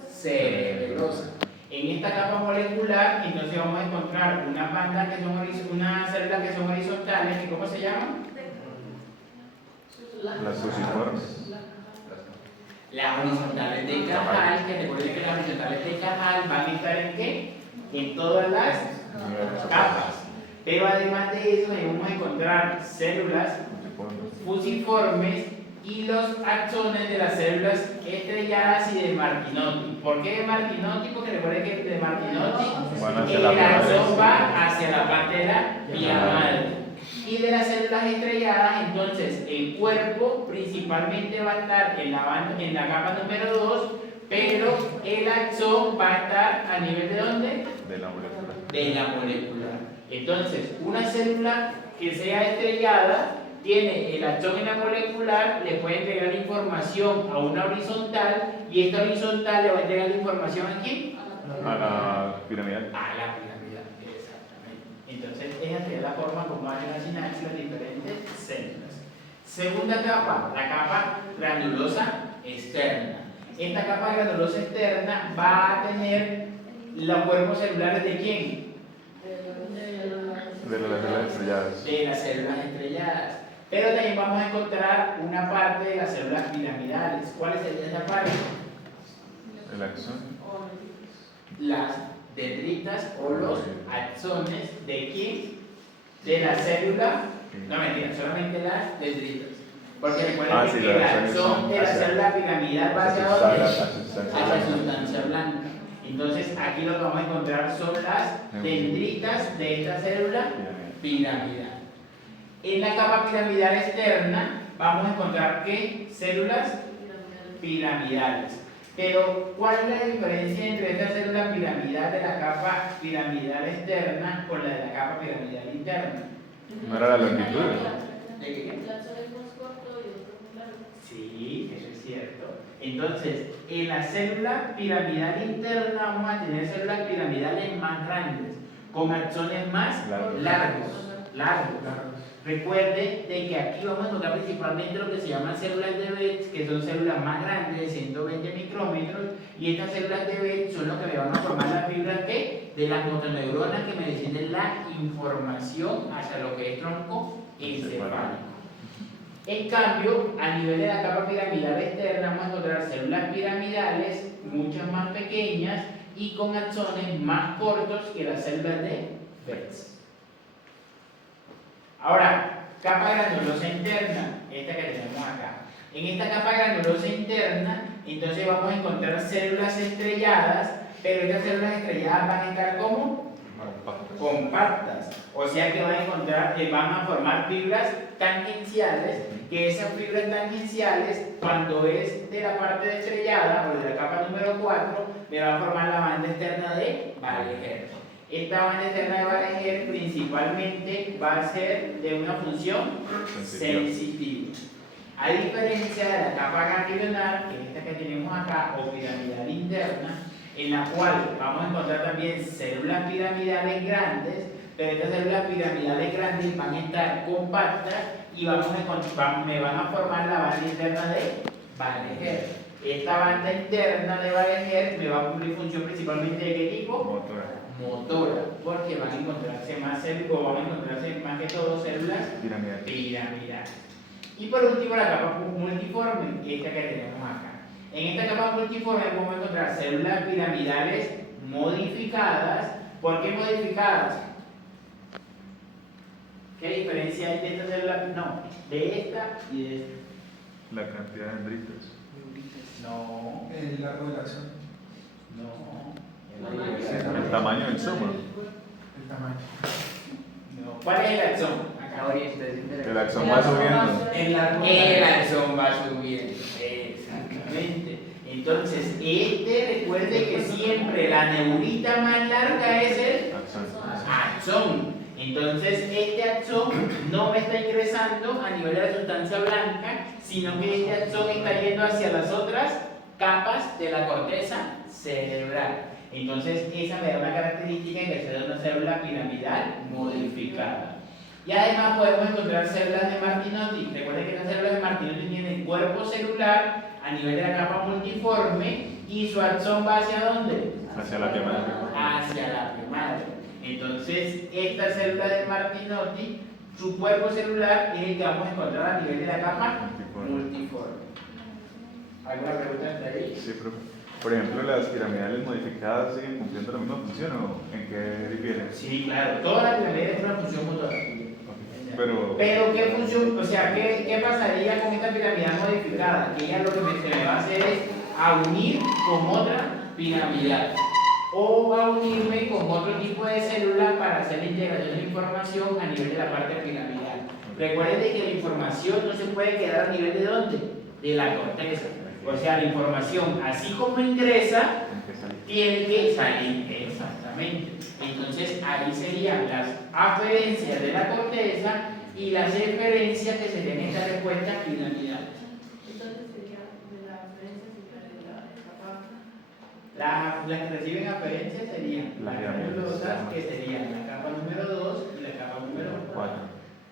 cerebelosa. En esta capa molecular, entonces vamos a encontrar unas bandas que son unas células que son horizontales, que ¿cómo se llaman? Las fusiformes. Las horizontales de Cajal, que recuerden que las horizontales de Cajal van a estar en ¿qué? En todas las capas. Pero además de eso, vamos a encontrar células fusiformes y los axones de las células estrelladas y de Martinotti. ¿Por qué de Martinotti? Porque recuerden que de Martinotti el axón va hacia la parte de la vía madre. Y de las células estrelladas, entonces el cuerpo principalmente va a estar en la capa número 2, pero el axón va a estar a nivel de ¿dónde? De la molecular. De la molecular. Entonces, una célula que sea estrellada tiene el axón en la molecular, le puede entregar información a una horizontal y esta horizontal le va a entregar la información ¿a quién? A la piramidal. A la piramidal, exactamente. Entonces, esa sería la forma como hacen la sinapsis las diferentes células. Segunda capa, la capa granulosa externa. Esta capa granulosa externa va a tener los cuerpos celulares ¿de quién? De las células estrelladas. De las células estrelladas. Pero también vamos a encontrar una parte de las células piramidales. ¿Cuál sería esa parte? El axón. Las dendritas o los axones ¿de quién? De la célula. No mentira, solamente las dendritas. Porque recuerden que el axón de la célula piramidal va hacia ¿dónde? Hacia sustancia blanca. Entonces aquí lo que vamos a encontrar son las dendritas de esta célula piramidal. En la capa piramidal externa vamos a encontrar ¿qué? Células piramidales. Pero ¿cuál es la diferencia entre esta célula piramidal de la capa piramidal externa con la de la capa piramidal interna? No era la longitud. ¿De qué? Sí, eso es cierto. Entonces, en la célula piramidal interna vamos a tener células piramidales más grandes, con axones más largos. Recuerde de que aquí vamos a encontrar principalmente lo que se llaman células de Betz, que son células más grandes de 120 micrómetros, y estas células de Betz son lo que me van a formar las fibras ¿qué? De las motoneuronas que me descienden la información hacia lo que es tronco encefálico. En cambio, a nivel de la capa piramidal externa vamos a encontrar células piramidales muchas más pequeñas y con axones más cortos que las células de Betz. Ahora, capa granulosa interna, esta que tenemos acá. En esta capa granulosa interna, entonces vamos a encontrar células estrelladas, pero estas células estrelladas van a estar como compactas. O sea que van a formar fibras tangenciales, que esas fibras tangenciales, cuando es de la parte de estrellada o de la capa número 4, me va a formar la banda externa de Balaguer. Esta banda interna de Balaguer principalmente va a ser de una función sensitiva. A diferencia de la capa ganglionar, que es esta que tenemos acá, o piramidal interna, en la cual vamos a encontrar también células piramidales grandes, pero estas células piramidales grandes van a estar compactas y me van a formar la banda interna de Balaguer. Esta banda interna de Balaguer me va a cumplir función principalmente de qué tipo? Motora, porque van a encontrarse más células, o van a encontrarse más que todo células piramidales. Y por último la capa multiforme, esta que tenemos acá. En esta capa multiforme podemos encontrar células piramidales modificadas. ¿Por qué modificadas? ¿Qué diferencia hay de esta célula? No, de esta y de esta. La cantidad de dendritos. No, El largo de la acción, no. El tamaño del somo. el tamaño. No. ¿Cuál es el axón? Acá. El axón va subiendo. El axón va subiendo. Exactamente. Entonces, recuerde que siempre la neurita más larga es el axón. Entonces, este axón no me está ingresando a nivel de la sustancia blanca, sino que este axón está yendo hacia las otras capas de la corteza cerebral. Entonces, esa me da una característica en que sea una célula piramidal modificada. Y además podemos encontrar células de Martinotti. Recuerden que las células de Martinotti tienen cuerpo celular a nivel de la capa multiforme y su axón va ¿hacia dónde? Hacia la pierna. Hacia la madre. Entonces, esta célula de Martinotti, su cuerpo celular es el que vamos a encontrar a nivel de la capa multiforme. ¿Alguna pregunta hasta ahí? Sí, profe. Por ejemplo, las piramidales modificadas siguen cumpliendo la misma función o en qué difieren? Sí, claro. Toda la pirámide es una función motora. Pero ¿qué función, o sea, qué pasaría con esta piramidal modificada? Que ella lo que se me va a hacer es a unir con otra piramidal o a unirme con otro tipo de célula para hacer la integración de información a nivel de la parte piramidal. Recuerden que la información no se puede quedar a nivel de ¿dónde? De la corteza. O sea, la información, así como ingresa, tiene que salir. Exactamente. Entonces, ahí serían las aferencias de la corteza y las eferencias que serían estas respuestas piramidales. Entonces sería de la referencia de la capa. Las que reciben aferencias serían las granulosas, que serían la capa número 2 y la capa número 4.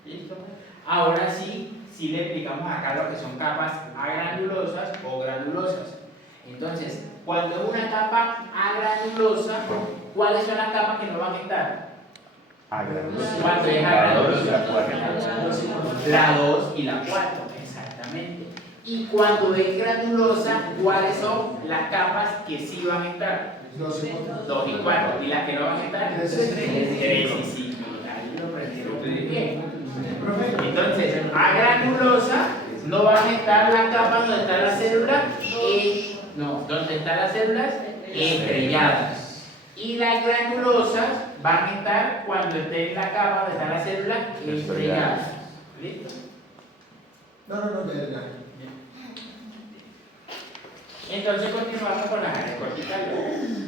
¿Listo? Ahora sí le explicamos acá lo que son capas agranulosas o granulosas. Entonces, cuando es una capa agranulosa, ¿cuáles son las capas que no van a estar? Cuando es agranulosa, la 2 y la 4, exactamente. Y cuando es granulosa, ¿cuáles son las capas que sí van a estar? 2 y 4. ¿Y las que no van a estar? 3 y 5. Ahí lo aprendieron muy bien. Entonces, a granulosa no van a estar las capas donde están las células, donde están las células estrelladas. Y las granulosas van a estar cuando esté en la capa donde están las células estrelladas. ¿Listo? No, ya. Entonces continuamos con las áreas corticales.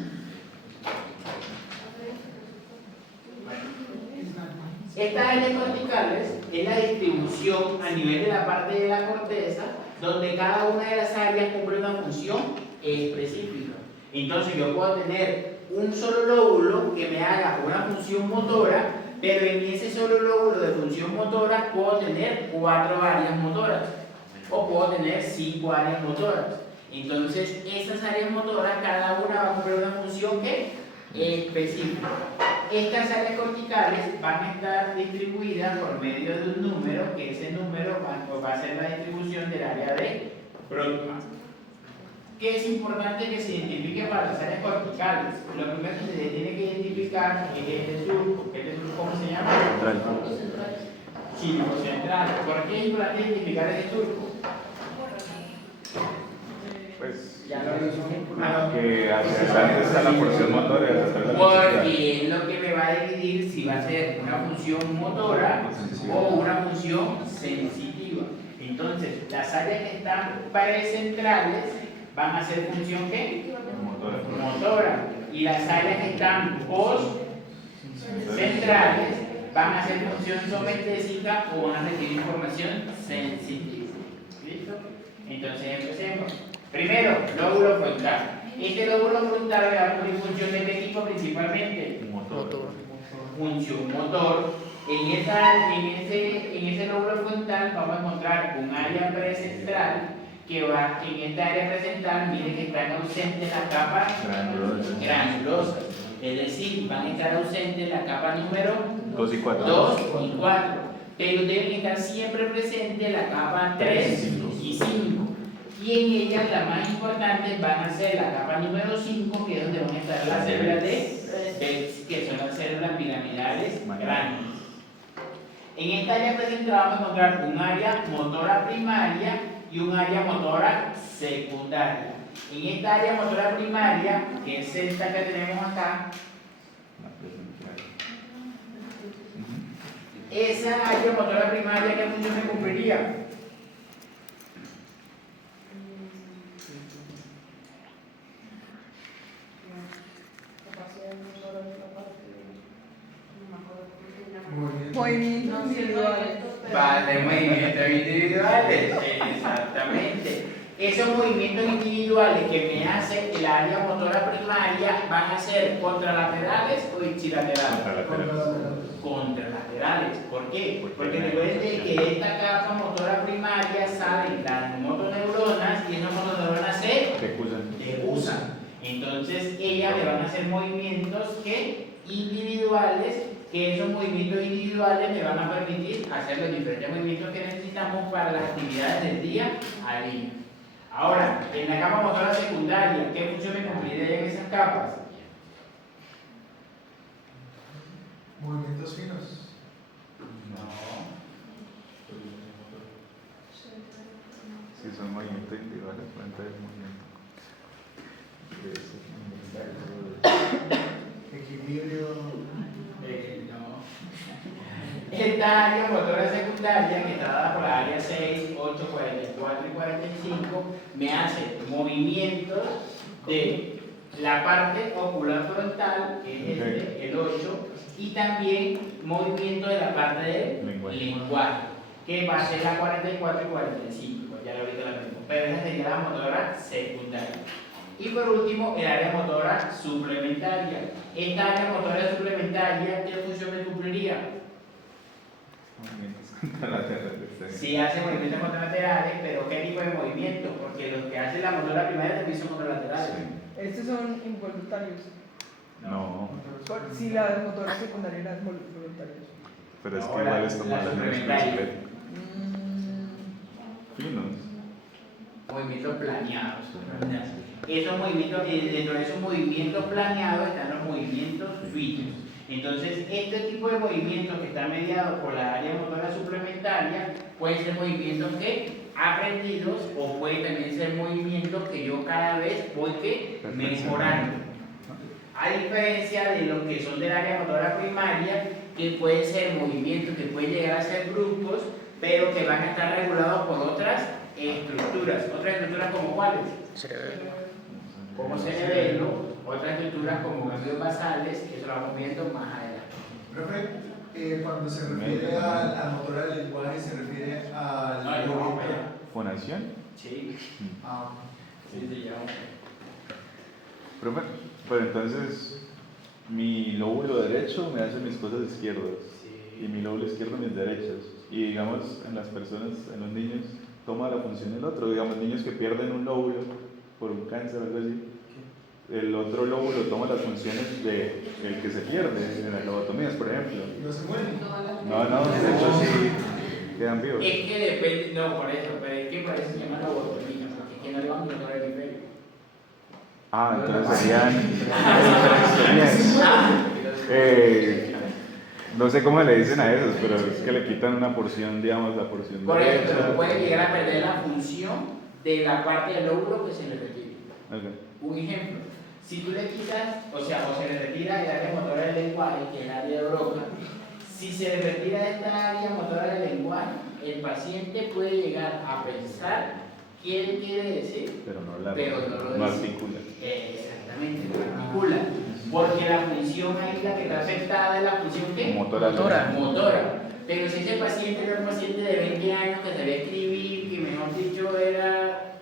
Estas áreas corticales es la distribución a nivel de la parte de la corteza donde cada una de las áreas cumple una función específica. Entonces yo puedo tener un solo lóbulo que me haga una función motora, pero en ese solo lóbulo de función motora puedo tener 4 áreas motoras o puedo tener 5 áreas motoras. Entonces esas áreas motoras cada una va a cumplir una función específica. Estas áreas corticales van a estar distribuidas por medio de un número, que ese número va a ser la distribución del área de Brodmann. ¿Qué es importante que se identifique para las áreas corticales? Lo primero que se tiene que identificar es este surco. ¿Este surco cómo se llama? Círculo central. ¿Por qué es importante identificar este surco? pues Ya lo hizo. que hacia adelante está la porción motora y hacia atrás la Porque es lo que me va a dividir si va a ser una función motora o una función sensitiva. Entonces, las áreas que están precentrales van a ser función ¿qué? motora. Motora. Y las áreas que están centrales van a hacer función somatésica o van a recibir información sensitiva. ¿Listo? Entonces empecemos. Primero, lóbulo frontal. Este lóbulo frontal va a cumplir función de qué tipo principalmente? Motor. Función motor. En ese lóbulo frontal vamos a encontrar un área precentral que va en esta área precentral, miren que están ausentes las capas granulosas. Es decir, van a estar ausentes la capa número 2 y 4. 2 y 4. Pero deben estar siempre presentes la capa 3 y 5. Y en ellas las más importantes van a ser la capa número 5, que es donde van a estar las células que son las células piramidales grandes. En esta área precentral vamos a encontrar un área motora primaria y un área motora secundaria. En esta área motora primaria, que es esta que tenemos acá, esa área motora primaria, ¿qué función me cumpliría? Movimientos individuales. Va a ser movimientos individuales, exactamente. Esos movimientos individuales que me hace el área motora primaria van a ser contralaterales o ipsilaterales. Contralaterales. ¿Por qué? Porque recuerden que de esta capa motora primaria salen las motoneuronas y esas motoneuronas se decusan. Entonces ellas le van a hacer movimientos que individuales, que esos movimientos individuales me van a permitir hacer los diferentes movimientos que necesitamos para las actividades del día a día. Ahora, en la capa motora secundaria, ¿qué función me cumpliría en esas capas? Movimientos finos. No. Si son movimientos individuales, pueden tener movimiento. Equilibrio. No. Esta área motora secundaria, que está dada por la área 6, 8, 44 y 45, me hace movimientos de la parte ocular frontal, que es el 8, y también movimiento de la parte del lenguaje, que va a ser la 44 y 45, ya ahorita la mismo, pero esa sería la motora secundaria. Y por último, el área motora suplementaria. Esta área motora suplementaria, ¿qué función me cumpliría? Sí hace movimientos contralaterales, pero ¿qué tipo de movimientos? Porque los que hace la motora primaria también son contralaterales. Estos son involuntarios. No, Si la motora secundaria era voluntaria. pero es que No, igual es como la la suplementaria. finos. Movimientos planeados. Esos movimientos, dentro de esos movimientos planeados están los movimientos finos. Entonces, este tipo de movimientos que están mediados por la área motora suplementaria pueden ser movimientos que aprendidos o pueden también ser movimientos que yo cada vez voy mejorando. A diferencia de los que son del área motora primaria, que pueden ser movimientos que pueden llegar a ser bruscos, pero que van a estar regulados por otras estructuras. ¿Otras estructuras como cuáles? Como cerebelo, otras estructuras como ganglios basales, que eso lo vamos viendo más adelante. Profe, cuando se refiere a motora del lenguaje, se refiere al No, ¿Fonación? Sí. Ah, Sí, se llama. Profe, pero entonces mi lóbulo derecho me hace mis cosas izquierdas y mi lóbulo izquierdo mis derechas. Y digamos, en las personas, en los niños, toma la función del otro. Digamos, niños que pierden un lóbulo por un cáncer o algo así, el otro lóbulo toma las funciones del que se pierde, en las lobotomías, por ejemplo. ¿no se mueren? No, de hecho sí quedan vivos. Es que depende, no, por eso, pero es que por eso se llama lobotomía, porque es que no le vamos a tocar el hemisferio. Ah, entonces serían diferencias. No sé cómo le dicen a esos, pero es que le quitan una porción, digamos, la porción Por derecha. ejemplo, puede llegar a perder la función de la parte del lóbulo que se le retira. Okay. Un ejemplo, si tú le quitas, o se le retira el área motora del lenguaje, que es el área de Broca, si se le retira esta área motora del lenguaje, el paciente puede llegar a pensar quién quiere decir, Pero no la pero no lo no dice. articula. Exactamente. Exactamente, no articula. Porque la función ahí, la que está afectada es la función ¿qué? Motora. Motora. Pero si ese paciente era un paciente de 20 años que sabía escribir, que mejor dicho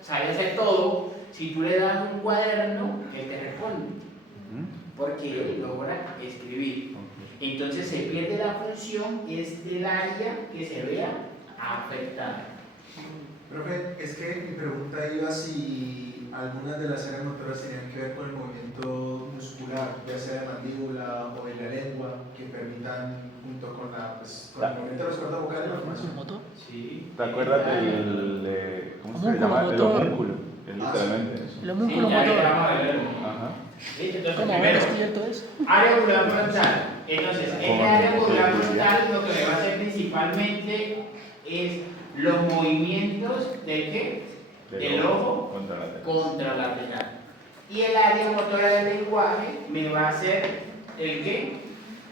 sabía hacer todo, si tú le das un cuaderno, él te responde. Porque logra escribir. Entonces se pierde la función, es del área que se vea afectada. Profe, es que mi pregunta iba si algunas de las áreas motoras tenían que ver con el movimiento muscular, ya sea de mandíbula o de la lengua, que permitan, junto con, con el movimiento de los cuerdas vocales, la formación. ¿Motor? Sí. ¿Te acuerdas del ¿cómo se llama? El motor. homúnculo. Es literalmente eso. El homúnculo Sí, ya motor. vamos a verlo. Ajá. Entonces, ¿Cómo haber primero, descubierto eso? área ocular frontal. Entonces, este área ocular frontal lo que me va a hacer principalmente es los movimientos de qué? Del ojo contralateral. Y el área motora del lenguaje me va a hacer el qué?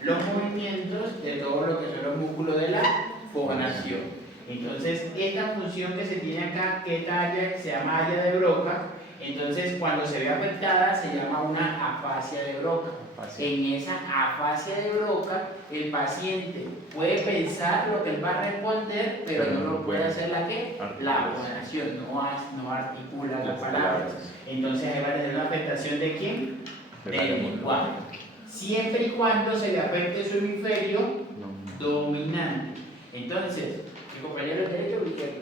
Los movimientos de todo lo que son los músculos de la fonación. Entonces, esta función que se tiene acá, que esta área se llama área de Broca, entonces cuando se ve afectada se llama una afasia de Broca. En esa afasia de Broca, el paciente puede pensar lo que él va a responder, pero no lo puede hacer la ¿qué? La fonación, no articula las palabras. Entonces ahí va a tener una afectación de quién? Del lenguaje. Siempre y cuando se le afecte su hemisferio dominante. Entonces, ¿mi compañero es derecho o izquierdo?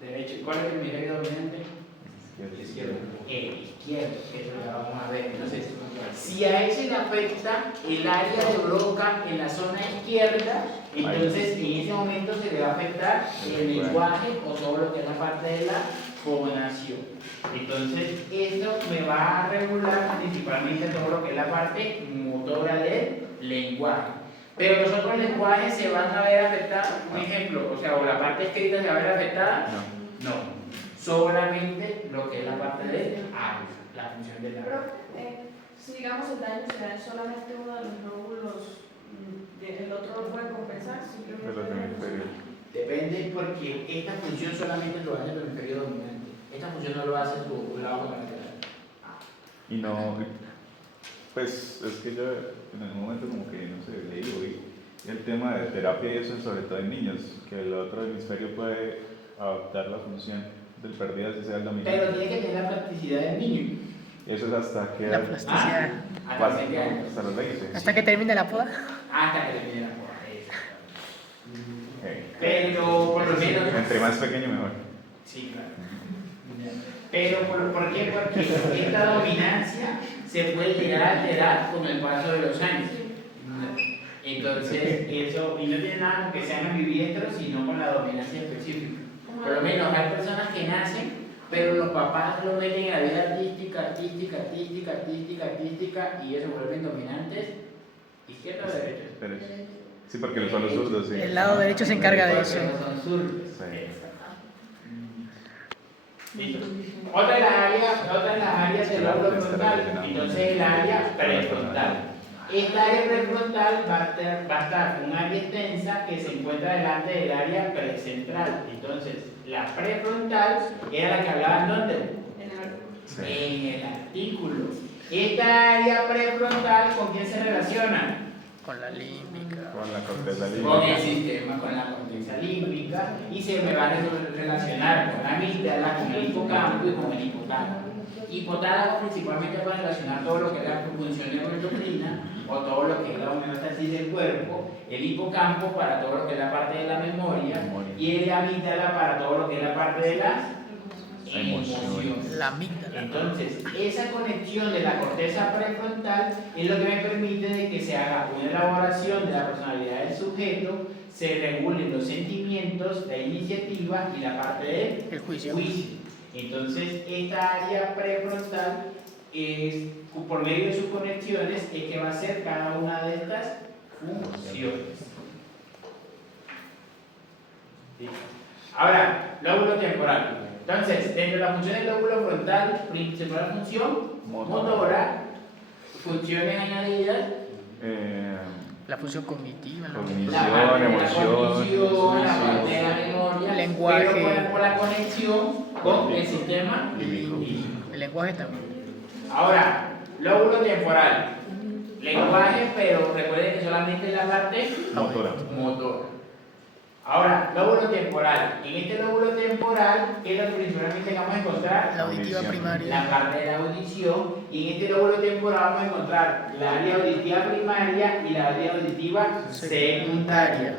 Derecho. ¿Cuál es el hemisferio dominante? El izquierdo. El izquierdo, que es lo que vamos a ver. Entonces, si a él se le afecta el área de Broca en la zona izquierda, entonces en ese momento se le va a afectar el lenguaje o todo lo que es la parte de la fonación. Entonces, esto me va a regular principalmente todo lo que es la parte motora del lenguaje. Pero los otros lenguajes se van a ver afectados, un ejemplo, o la parte escrita se va a ver afectada. No. Solamente lo que es la parte de habla, la función del habla. Si digamos el daño se da en solamente uno de los lóbulos, el otro lo puede compensar, simplemente. Depende. Depende porque esta función solamente lo hace el hemisferio dominante. Esta función no lo hace su lado lateral. Y no, pues es que yo en algún momento como que, no sé, leí el tema de terapia y eso, sobre todo en niños, que el otro hemisferio puede adaptar la función del perdido si sea el dominante. Pero tiene que tener la plasticidad del niño. Eso es hasta que... La plasticidad. Hasta 20 años. Hasta los 20. Hasta que termine la poda. Hasta que termine la poda. Pero por lo menos. Entre más pequeño mejor. Sí, claro. Pero ¿por qué? Porque esta dominancia se puede llegar a alterar con el paso de los años. Entonces, eso, y no tiene nada con que sean ambidiestros, sino con la dominancia específica. Por lo menos hay personas que nacen, pero los papás lo meten en la vida artística, y ellos se vuelven dominantes, izquierda o derecha. Sí, porque son los zurdos, sí. El lado derecho se encarga de eso. Porque no son zurdos. Sí. Listo. Otra de las áreas del lóbulo frontal, entonces el área prefrontal. Esta área prefrontal va a estar un área extensa que se encuentra delante del área precentral. Entonces, la prefrontal era la que hablaba en dónde? En el artículo. Esta área prefrontal, ¿con quién se relaciona? Con la límbica. Con la corteza Con el límbica. sistema, con la corteza límbica, y se me va a relacionar con la amígdala, con el hipocampo y con el hipotálamo. Hipotálamo principalmente para relacionar todo lo que es la función neuroendocrina o todo lo que es la homeostasis del cuerpo, el hipocampo para todo lo que es la parte de la memoria y el amígdala para todo lo que es la parte de las emociones. La amígdala. Entonces, esa conexión de la corteza prefrontal es lo que me permite de que se haga una elaboración de la personalidad del sujeto, se regulen los sentimientos, la iniciativa y la parte del juicio. Entonces, esta área prefrontal es, por medio de sus conexiones, es que va a hacer cada una de estas funciones. ¿Sí? Ahora, lóbulo temporal. Entonces, dentro de la función del lóbulo frontal, principal función motora, funciones añadidas. La función cognitiva. Cognición, La parte de la emoción, cognición, la juicio, parte de la memoria, lenguaje. pero por la conexión con el sistema límbico. límbico. El lenguaje también. Ahora, lóbulo temporal. Lenguaje, pero recuerden que solamente es la parte motora. Ahora, lóbulo temporal. En este lóbulo temporal, ¿qué es lo que principalmente vamos a encontrar? La auditiva primaria. La parte de la audición. Y en este lóbulo temporal vamos a encontrar la área auditiva primaria y la área auditiva secundaria.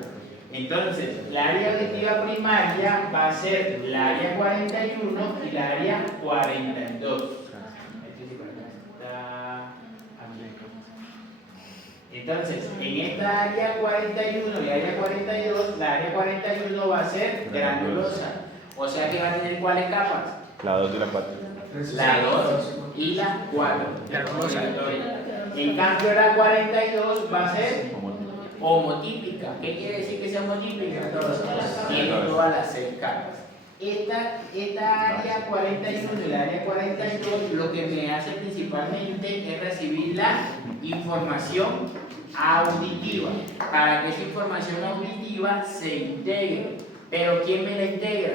Entonces, la área auditiva primaria va a ser la área 41 y la área 42. Entonces, en esta área 41 y área 42, la área 41 va a ser granulosa. O sea que va a tener ¿cuáles capas? La 2 y la 4. La 2 y la 4. Granulosa. En cambio, la 42 va a ser homotípica. ¿Qué quiere decir que sea homotípica? Tiene todas las 6 capas. Esta área 41 y la área 42 lo que me hace principalmente es recibir la información auditiva, para que esa información auditiva se integre. Pero ¿quién me la integra?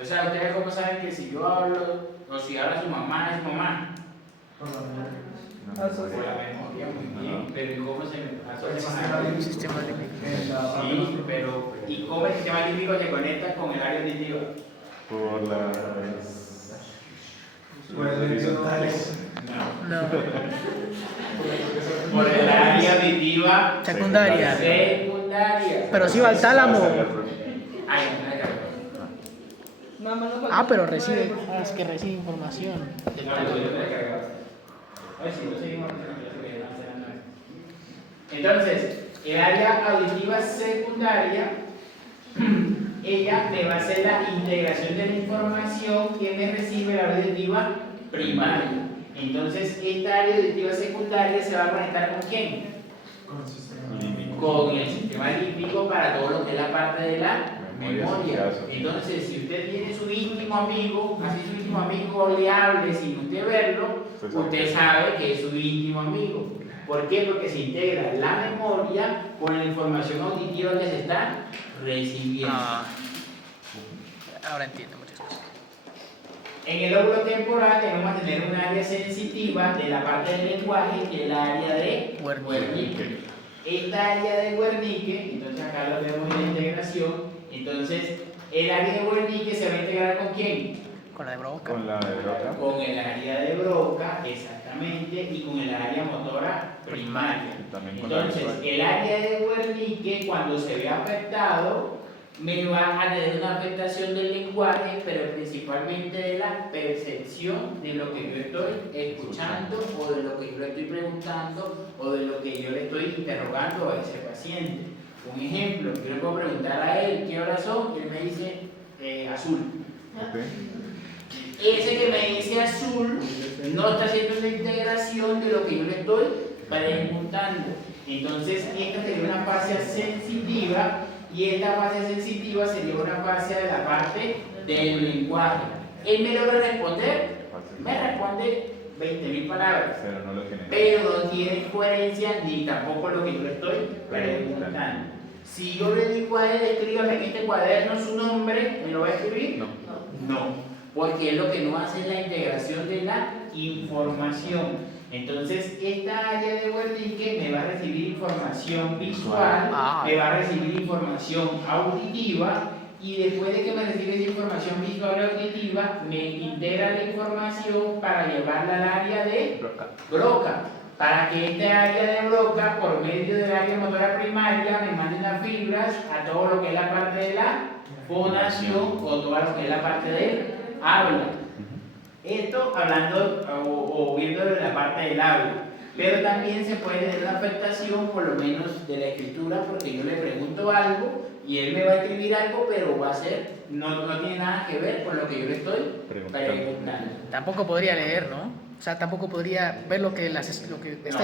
O sea, ¿ustedes cómo saben que si yo hablo, o si habla su mamá, es mamá? Por la memoria, muy bien. Pero ¿y cómo se asocia El sistema límbico? Sí, pero ¿y cómo el sistema límbico se conecta con el área auditiva? Por las horizontales. No. Por el área auditiva Secundaria. secundaria. Pero sí va al tálamo. Ay, Mamá no Ah, pero recibe. Es que recibe información. Entonces, el área auditiva secundaria, ella me va a hacer la integración de la información que me recibe la área auditiva primaria. Entonces, esta área auditiva secundaria se va a conectar ¿con quién? Con el sistema límbico. Con el sistema límbico para todo lo que es la parte de la memoria. Entonces, si usted tiene su íntimo amigo, así su íntimo amigo le hable sin usted verlo, usted sabe que es su íntimo amigo. ¿Por qué? Porque se integra la memoria con la información auditiva que se está recibiendo. Ahora entiendo muchas cosas. En el lóbulo temporal tenemos que tener un área sensitiva de la parte del lenguaje, que es la área de Wernicke. Esta área de Wernicke, entonces acá lo vemos en la integración. Entonces, el área de Wernicke se va a integrar ¿con quién? Con la de Broca. con la de Broca. Con el área de Broca, exactamente, y con el área motora primaria. Y también con la Entonces, visual. el área de Wernicke, cuando se ve afectado, me va a tener una afectación del lenguaje, pero principalmente de la percepción de lo que yo estoy escuchando, o de lo que yo le estoy preguntando, o de lo que yo le estoy interrogando a ese paciente. Un ejemplo, yo le puedo preguntar a él qué horas son, y él me dice azul. Ese que me dice azul no está haciendo una integración de lo que yo le estoy preguntando. Entonces, esta sería una fascia sensitiva, y esta fascia sensitiva sería una fascia de la parte del lenguaje. Él me logra responder, me responde 20.000 palabras, Pero no lo tiene. pero no tiene coherencia ni tampoco lo que yo le estoy preguntando. Si yo le digo a él, escríbame en este cuaderno su nombre, ¿me lo va a escribir? No. No, porque es lo que no hace la integración de la información. Entonces, esta área de Wernicke me va a recibir información visual, me va a recibir información auditiva, y después de que me recibe esa información visual y auditiva, me integra la información para llevarla al área de Broca, para que esta área de Broca, por medio del área motora primaria, me mande unas fibras a todo lo que es la parte de la fonación, o todo lo que es la parte del habla. Esto hablando o viendo de la parte del habla, pero también se puede tener una afectación, por lo menos de la escritura, porque yo le pregunto algo y él me va a escribir algo, pero va a ser, no tiene nada que ver con lo que yo le estoy preguntando. Tampoco podría leer, ¿no? O sea, tampoco podría ver lo que está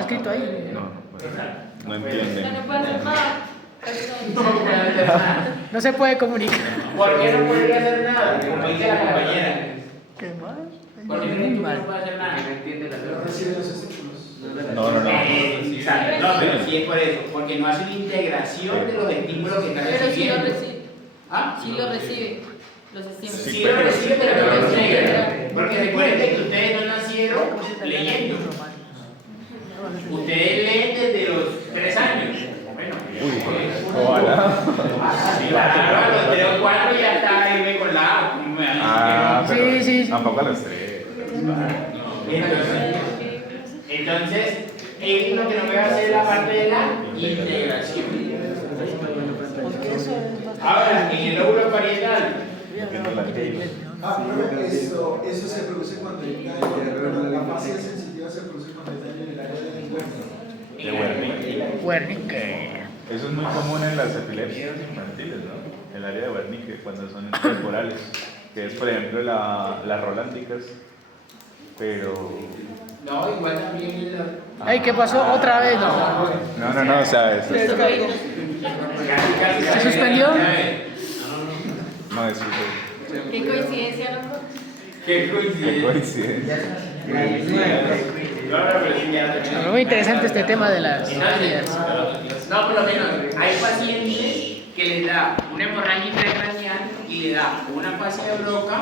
escrito ahí. No entienden. No puede hacer nada. No puede hacer nada. No se puede comunicar. ¿Por qué no podría hacer nada? Como dice la compañera. ¿Qué más? ¿Por qué no puede hacer nada? Pero recibe los estímulos. No. Exacto. No, pero sí es por eso, porque no hace una integración de los estímulos que está Pero sí lo recibiendo. recibe. ¿Ah? Sí lo recibe. Los estímulos. Sí lo recibe, pero no lo integra. Porque recuerden que ustedes no nacieron leyendo. Ustedes leen desde los 3 años. Bueno, Ojalá. claro, a los 3 o 4 ya está irme con la A. Ah, pero Sí. tampoco a los 3. Entonces, él lo que no me va a hacer es la parte de la integración. Porque eso es bastante. Ahora, en el lóbulo parietal, Profe, eso se produce cuando hay daño, la fase sensitiva se produce cuando hay daño en el área del cuerpo. De Wernicke. Wernicke. Eso es muy común en las epilepsias infantiles, ¿no? El área de Wernicke, cuando son temporales, que es, por ejemplo, las rolándicas, pero... no, igual también Ay, ¿qué pasó? ¿Otra vez? No. No, o sea, eso Se descargó. ¿Se suspendió? no es Qué coincidencia, loco. Qué qué coincidencia. Pero muy interesante este tema de las áreas. No, por lo menos, hay pacientes que les da una hemorragia intracraneal y le da una fascia de Broca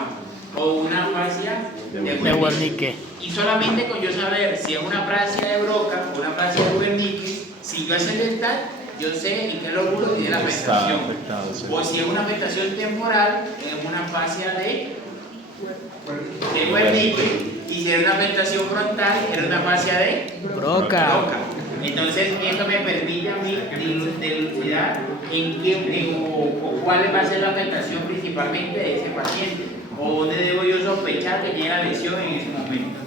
o una fascia De Wernicke. Y solamente con yo saber si es una fascia de Broca o una fascia de Wernicke, si yo hace el stat, yo sé en qué lóbulo tiene la Está afectación. afectado, sí. O si es una afectación temporal, es una fascia de Wernicke. Y si es una afectación frontal, era una fascia de Broca. Entonces, esto me permite a mí dilucidar o cuál va a ser la afectación principalmente de ese paciente, o dónde debo yo sospechar que tiene la lesión en ese momento.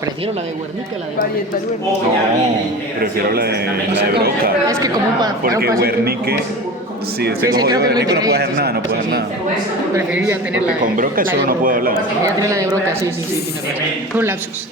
Prefiero la de Wernicke a la de Parietal, Wernicke. O ya viene No, integración. prefiero la de Broca. Es que como para Porque un paciente- Wernicke, si Sí, tengo creo que Wernicke lo no puedo hacer tenéis. nada, no puedo hacer nada. Preferiría tener Porque la con Broca la solo de no puedo hablar. Preferiría tener la de Broca, sí, tiene razón. Fue un lapsus.